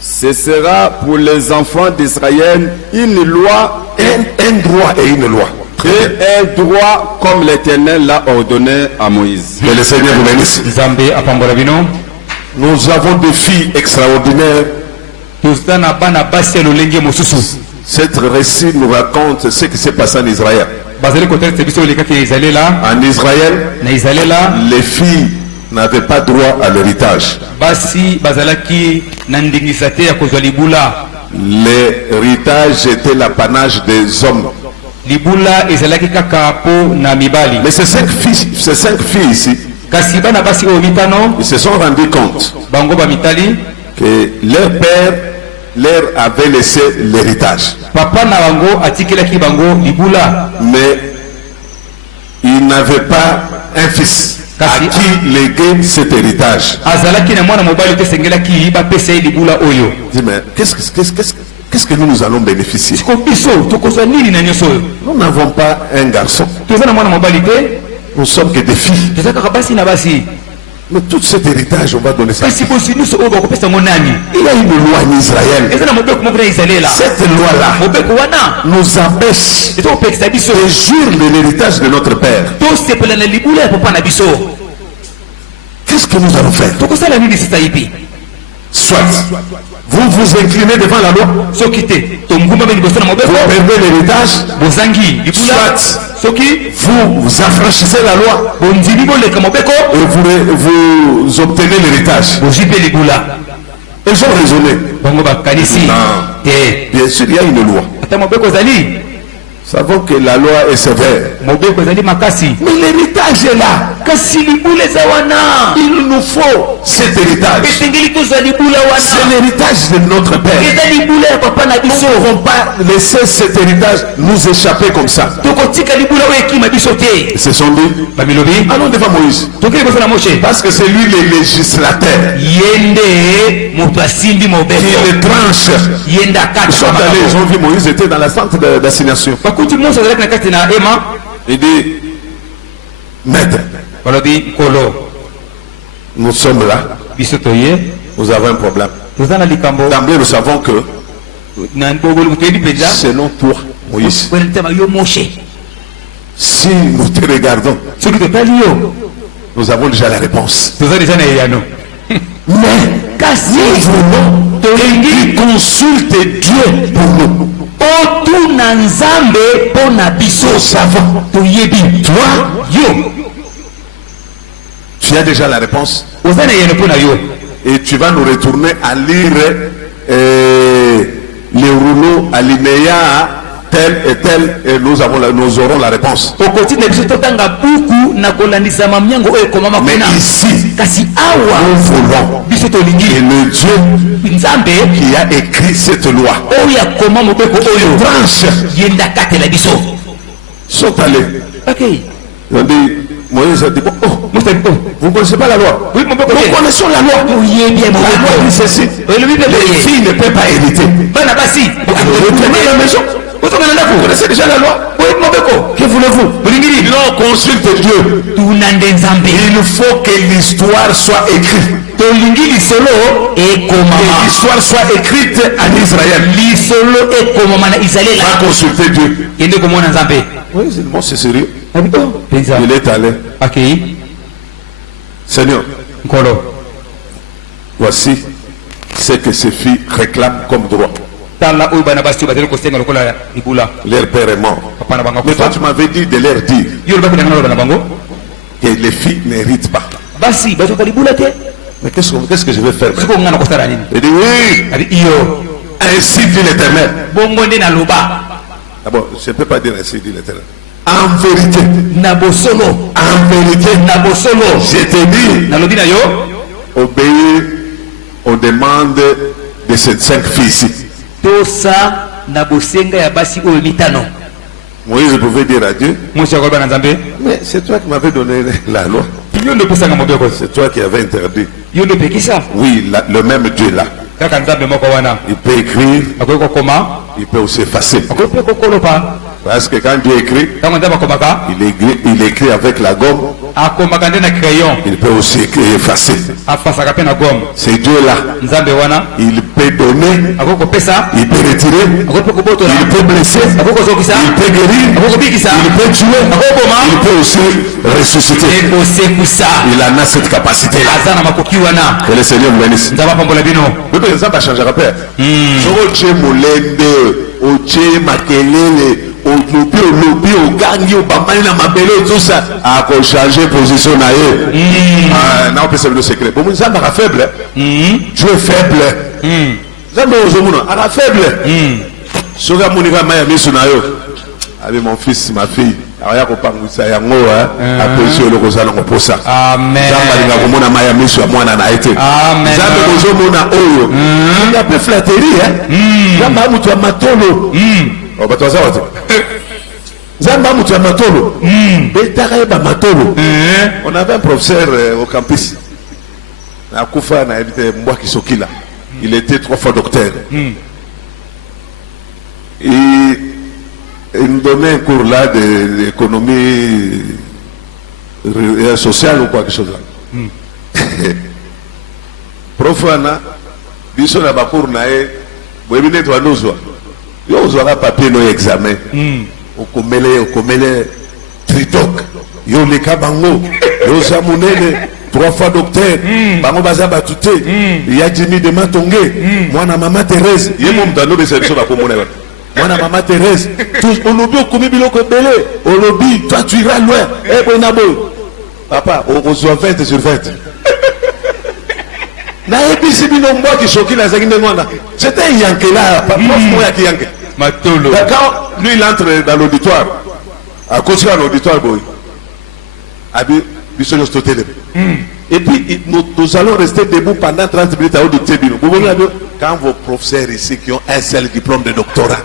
Ce sera pour les enfants d'Israël une loi, Un droit et une loi. et un droit comme l'Éternel l'a ordonné à Moïse. Que le Seigneur vous bénisse. Nous avons des filles extraordinaires. Cette récit nous raconte ce qui s'est passé en Israël. En Israël, les filles n'avaient pas droit à l'héritage. L'héritage était l'apanage des hommes. Mais ces cinq filles ici, ils se sont rendus compte que leur père leur avait laissé l'héritage. Mais ils n'avaient pas un fils à qui léguer cet héritage. Dis, mais qu'est-ce que nous allons bénéficier? Nous n'avons pas un garçon. Nous sommes que des filles. Mais tout cet héritage, on va donner ça. Il y a une loi en Israël. Cette loi-là nous empêche de jouir de l'héritage de notre père. Qu'est-ce que nous allons faire? Soit vous vous inclinez devant la loi, vous perdez l'héritage, soit vous affranchissez la loi et vous obtenez l'héritage. Ils ont raisonné. Non. Bien sûr, il y a une loi. Nous savons que la loi est sévère. Mais l'héritage est là. Il nous faut cet héritage. C'est l'héritage de notre père. Nous ne pouvons pas laisser cet héritage nous échapper comme ça. Ils se sont dit, allons devant Moïse. Parce que c'est lui le législateur. Il le tranche. Ils sont allés, ils ont vu Moïse était dans la centre d'assignation. Il dit, maître, nous sommes là, nous avons un problème. D'emblée, nous savons que selon toi, Moïse, si nous te regardons, nous avons déjà la réponse. Mais nous voulons qu'il consulte Dieu pour nous. Tu as déjà la réponse et tu vas nous retourner à lire les rouleaux alinéa tel et tel et nous aurons la réponse. Mais ici, nous voulons que le Dieu qui a écrit cette loi tranche. Sont allés. Ils ont dit, Moïse a dit, vous ne connaissez pas la loi? Oui, nous connaissons la loi. La loi dit ceci. Les filles ne peuvent pas hériter. Retournez à la maison. Vous connaissez déjà la loi? Que voulez-vous? Non, consulte Dieu. Il faut que l'histoire soit écrite. Que l'histoire soit écrite en Israël. Va consulter Dieu. Oui, c'est sérieux. Il est allé. Seigneur, voici ce que ces filles réclament comme droit. Leur père est mort. Mais toi, tu m'avais dit de leur dire que les filles n'héritent pas. Mais qu'est-ce que je vais faire? Il dit oui. Ainsi dit l'Éternel. D'abord, je ne peux pas dire ainsi dit l'Éternel. En vérité, je te dis, obéis aux demandes de ces 5 filles ici. Moïse pouvait dire à Dieu, mais c'est toi qui m'avais donné la loi. C'est toi qui avais interdit. Oui, le même Dieu là. Il peut écrire, il peut aussi effacer. Parce que quand Dieu écrit, il écrit avec la gomme. Il peut aussi effacer. C'est Dieu là. Il peut donner, il peut retirer, il peut blesser, il peut guérir, il peut tuer, il peut aussi ressusciter. Il en a cette capacité là. Que le Seigneur vous bénisse. Ça va changer à père. Oche makelele, au lobby, au gang, au bamani, na mabele, tout ça, a changé position na non, on peut savoir le secret. Bon, nous sommes faible. Dieu est faible. Zambe ozomuna, à faible. Soga monika maya misu na yo. Avec mon fils, ma fille. Aya ko pangisa yango a position le kozala ko posa. Amen. Zamba linga komona maya misu ya mwana na été. Amen. Zambe ozomuna oyo. Il y a peu flatterie Zamba mutu ya matolo. Oh bato zawate. Zamba mutu ya matolo. Betaka ba matolo. On avait un professeur au campus. Na kufa na était mbwa kisokila. Il était 3 fois docteur. Et il nous donnait un cours là d'économie sociale ou quelque chose là. Prof Anna, biso na bakour na e, boebine to anozwa. Yo ozwa papier no examen. Okomele tritok. Yo leka bango. Yo zamunene 3 fois docteur. Bango baza batute. Ya Jimmy de Matonge. Mwana mama Thérèse. Yemo mtano besebiso bakomona yo. Mwana mama Thérèse. Tous on obi okomi biloko belé. On lobby, toi tu iras loin. Eh bonabo. Papa, on soit 20 sur 20. Na ebisi bino mwa ki shoki na zaki ndengwana. C'était un yanké là, pas prof moya ki yanké. Matolo. D'accord, lui il entre dans l'auditoire. À cause de l'auditoire boy. Abi biso yo stotele. Et puis nous allons rester debout pendant 30 minutes à auditer bino. Quand vos professeurs ici qui ont un seul diplôme de doctorat,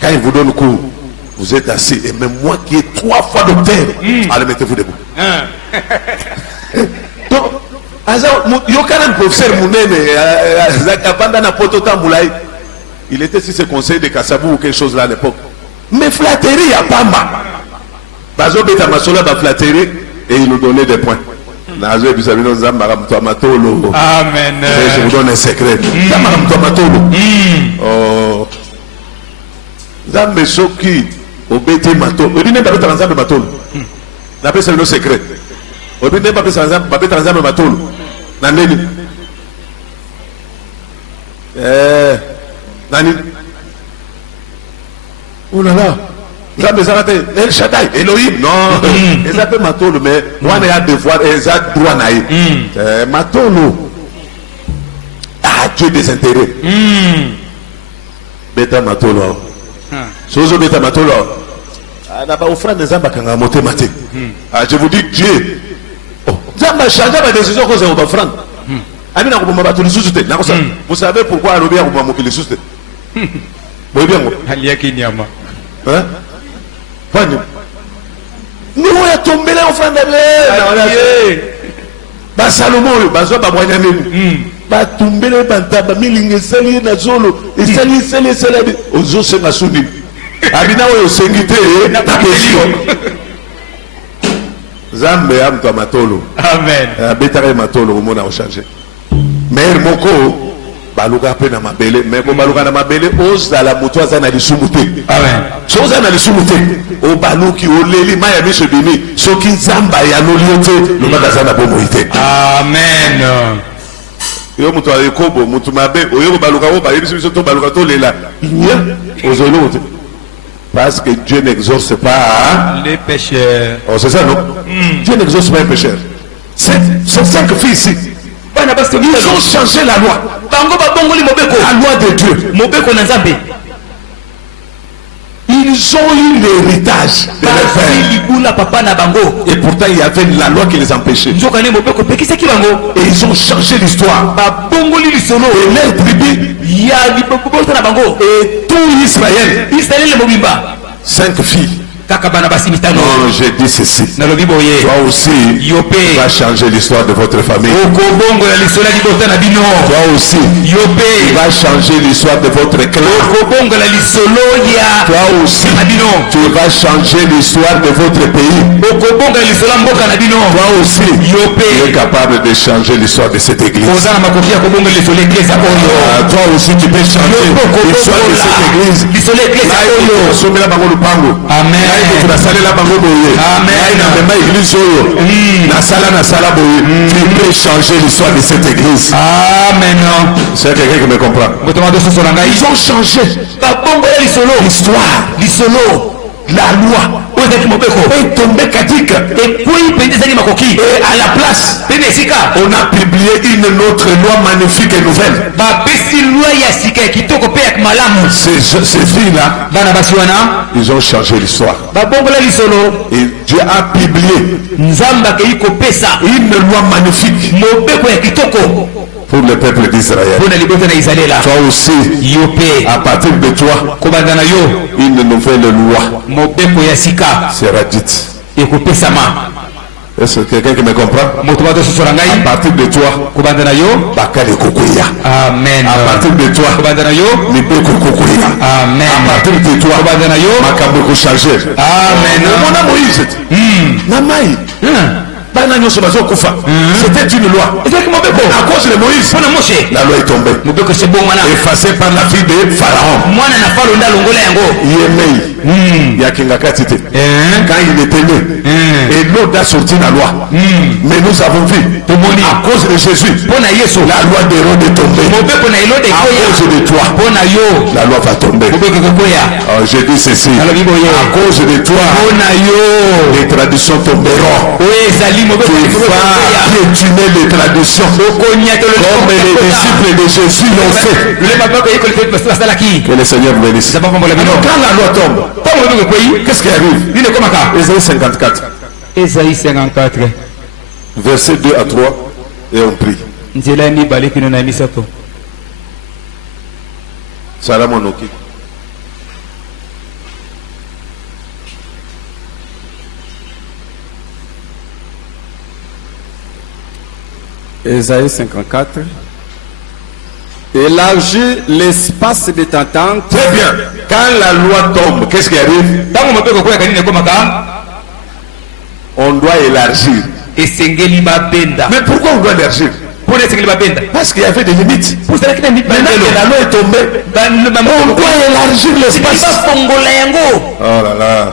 quand ils vous donnent cours, vous êtes assis. Et même moi qui ai 3 fois docteur, allez mettez-vous debout. Donc, il y a un professeur il était sur ce conseil de Kassabou ou quelque chose là à l'époque. Mais flatterie, il n'y a pas mal. Bazo beta masola ba flatterie et il nous donnait des points. Amen. Je vous donne un secret. Oh. Zambe soki obete matolo. Obi ne ba beta nzambe matolo. Na pesa le secret. Obi ne ba pesa nzambe ba beta nzambe matolo. Na ndeni. Nani. Oh là là. Zambe zarate El Shaddai Elohim non ils appellent matolo mais moi on a devoir ils ont droit naï matolo ah Dieu des intérêts beta matolo sozo beta matolo na ba offrande de Zamba kanga moté maté ah je vous dis Dieu oh Zamba change ma décision cause on offrande amina ko ba batulu susute na ko ça vous savez pourquoi alobia ko ba mokili susute boy bien Alia kinyama hein. Nous on tombé là en fin d'année. Ba Salomon, ba zo ba mwanya nini. Ba tombé là bantaba milinge sali na zolo, et sali ozo se masuni. Abina wo sengite na pakeli. Zambe am to matolo. Amen. Betare matolo mona o changer. Mais moko baluka pe na mabele mais ko baluka na mabele ozala mutu azana lisumuté. Amen. Soza na lisumuté o baluki o leli maya miso bini soki nzamba ya loliote lo bazana bo moité. Amen. Yo mutu ayekobo mutu mabe oyo baluka o ba yebiso to baluka to lela ozolo te parce que Dieu n'exauce pas les pécheurs. Oh c'est ça non Dieu n'exauce pas un pécheur. C'est 5 filles ici. Ils ont changé la loi. La loi de Dieu. Ils ont eu l'héritage de leur père. Et pourtant il y avait la loi qui les empêchait. Et ils ont changé l'histoire. Et leur tribu. Et tout Israël. 5 filles. Non, j'ai dit ceci. Toi aussi, tu vas changer l'histoire de votre famille. Toi aussi, tu vas changer l'histoire de votre clan. Toi aussi, tu vas changer l'histoire de votre pays. Toi aussi, tu es capable de changer l'histoire de cette église. Toi aussi, tu peux changer l'histoire de cette église. Amen. Tu peux changer l'histoire de cette église. Amen. C'est quelqu'un qui me comprend. Ils ont changé l'histoire, la loi. Et tombé kadik. Et à la place, on a publié une autre loi magnifique et nouvelle. Ces filles-là, ils ont changé l'histoire. Et Dieu a publié une loi magnifique pour le peuple d'Israël. Toi aussi, à partir de toi, une nouvelle loi sera dite. Est-ce que quelqu'un qui me comprend? À partir de toi, Bakale Kokoya. Amen. À partir de toi, Mibeko Kokoya. Amen. À partir de toi, Makaboko changer. Amen. Mon Moïse, Namaï. C'était une loi. À cause de Moïse, la loi est tombée. Effacée par la fille de Pharaon. Yemei, Yakingakatite. Quand il était né, et l'autre a sorti la loi. Mais nous avons vu, à cause de Jésus, la loi d'Hérode est tombée. À cause de toi, la loi va tomber. Alors, je dis ceci, à cause de toi, les traditions tomberont. Tu vas piétiner les traditions comme les disciples de Jésus l'ont fait. Que le Seigneur vous bénisse. Alors, quand la loi tombe, qu'est-ce qui arrive? Ésaïe 54. Ésaïe 54. Versets 2 à 3, et on prie. Salam Onoki. Ésaïe 54. Élargis l'espace de ta tente. Très bien. Quand la loi tombe, qu'est-ce qui arrive? On doit élargir. Mais pourquoi on doit élargir? Parce qu'il y avait des limites. Maintenant que la loi est tombée, on doit élargir l'espace. Oh là là.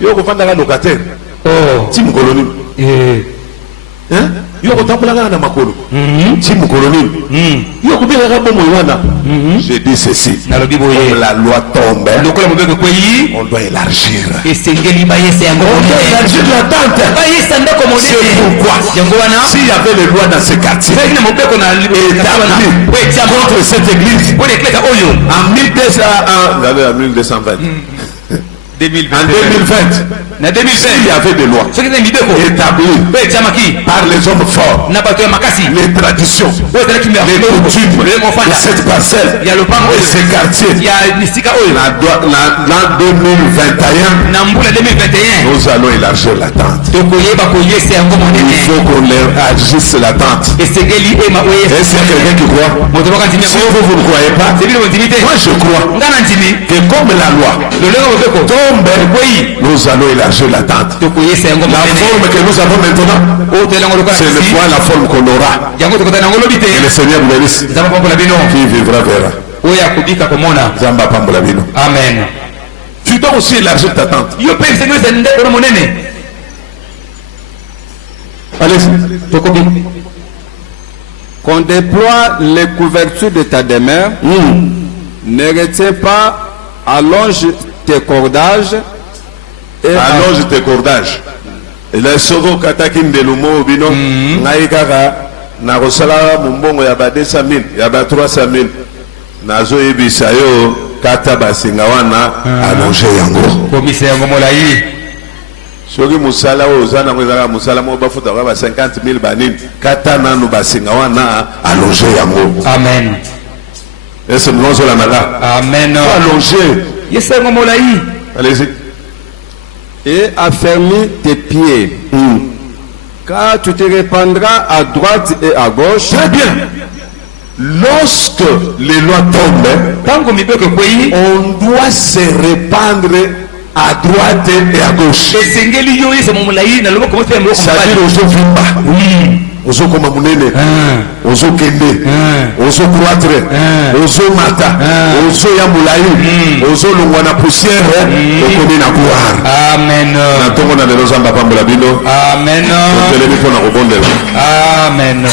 Yo ko fanda locataire. Oh, Tim Koloni. Hein? Yo ko tambula na makolo. Tim Koloni. Yo ko bela ka bomo wana. Je dis ceci. Comme la loi tombe, on doit élargir. On doit élargir la tente. C'est pourquoi s'il y avait les lois dans ce quartier contre cette église en 1220 en 2020, il y avait des lois établies par les hommes forts, les traditions, les coutumes de cette parcelle et ces quartiers. L'an 2021, nous allons élargir la tente. Il faut qu'on élargisse la tente. Est-ce qu'il y a quelqu'un qui croit? Si vous ne croyez pas, moi je crois que comme la loi nous allons élargir la tente. La forme que nous avons maintenant, c'est le point, la forme qu'on aura. Et le Seigneur vous bénisse. Qui vivra verra. Amen. Tu dois aussi élargir ta tente. Allez-y. Qu'on déploie les couvertures de ta demeure. Ne retiens pas, allonge tes cordages et allonge tes cordages. Et là soko kataki ndelumo bino ngai kaka na kosala mumbongo ya ba 200,000 ya ba 300,000 nazo yebisa yo kata basinga wana allonge yango komisa yango molai soki musala oyo oza nango ezalaka musala moko bafutaka ba 50,000 banini kata nanu basinga wana allonge yango. Amen. Est-ce que nous allons là? Amen. Allonger. Allez-y. Et affermis tes pieds. Car tu te répandras à droite et à gauche. Très bien. Lorsque les lois tombent, on doit se répandre à droite et à gauche. C'est-à-dire aux autres ozo koma munene ozo kende ozo croître ozo mata ozo ya mulayi ozo longwa na poussière okoni na gloire. Amen. Na tongo na lelo zamba pambola bino. Amen. Telemi pona kobondela. Amen.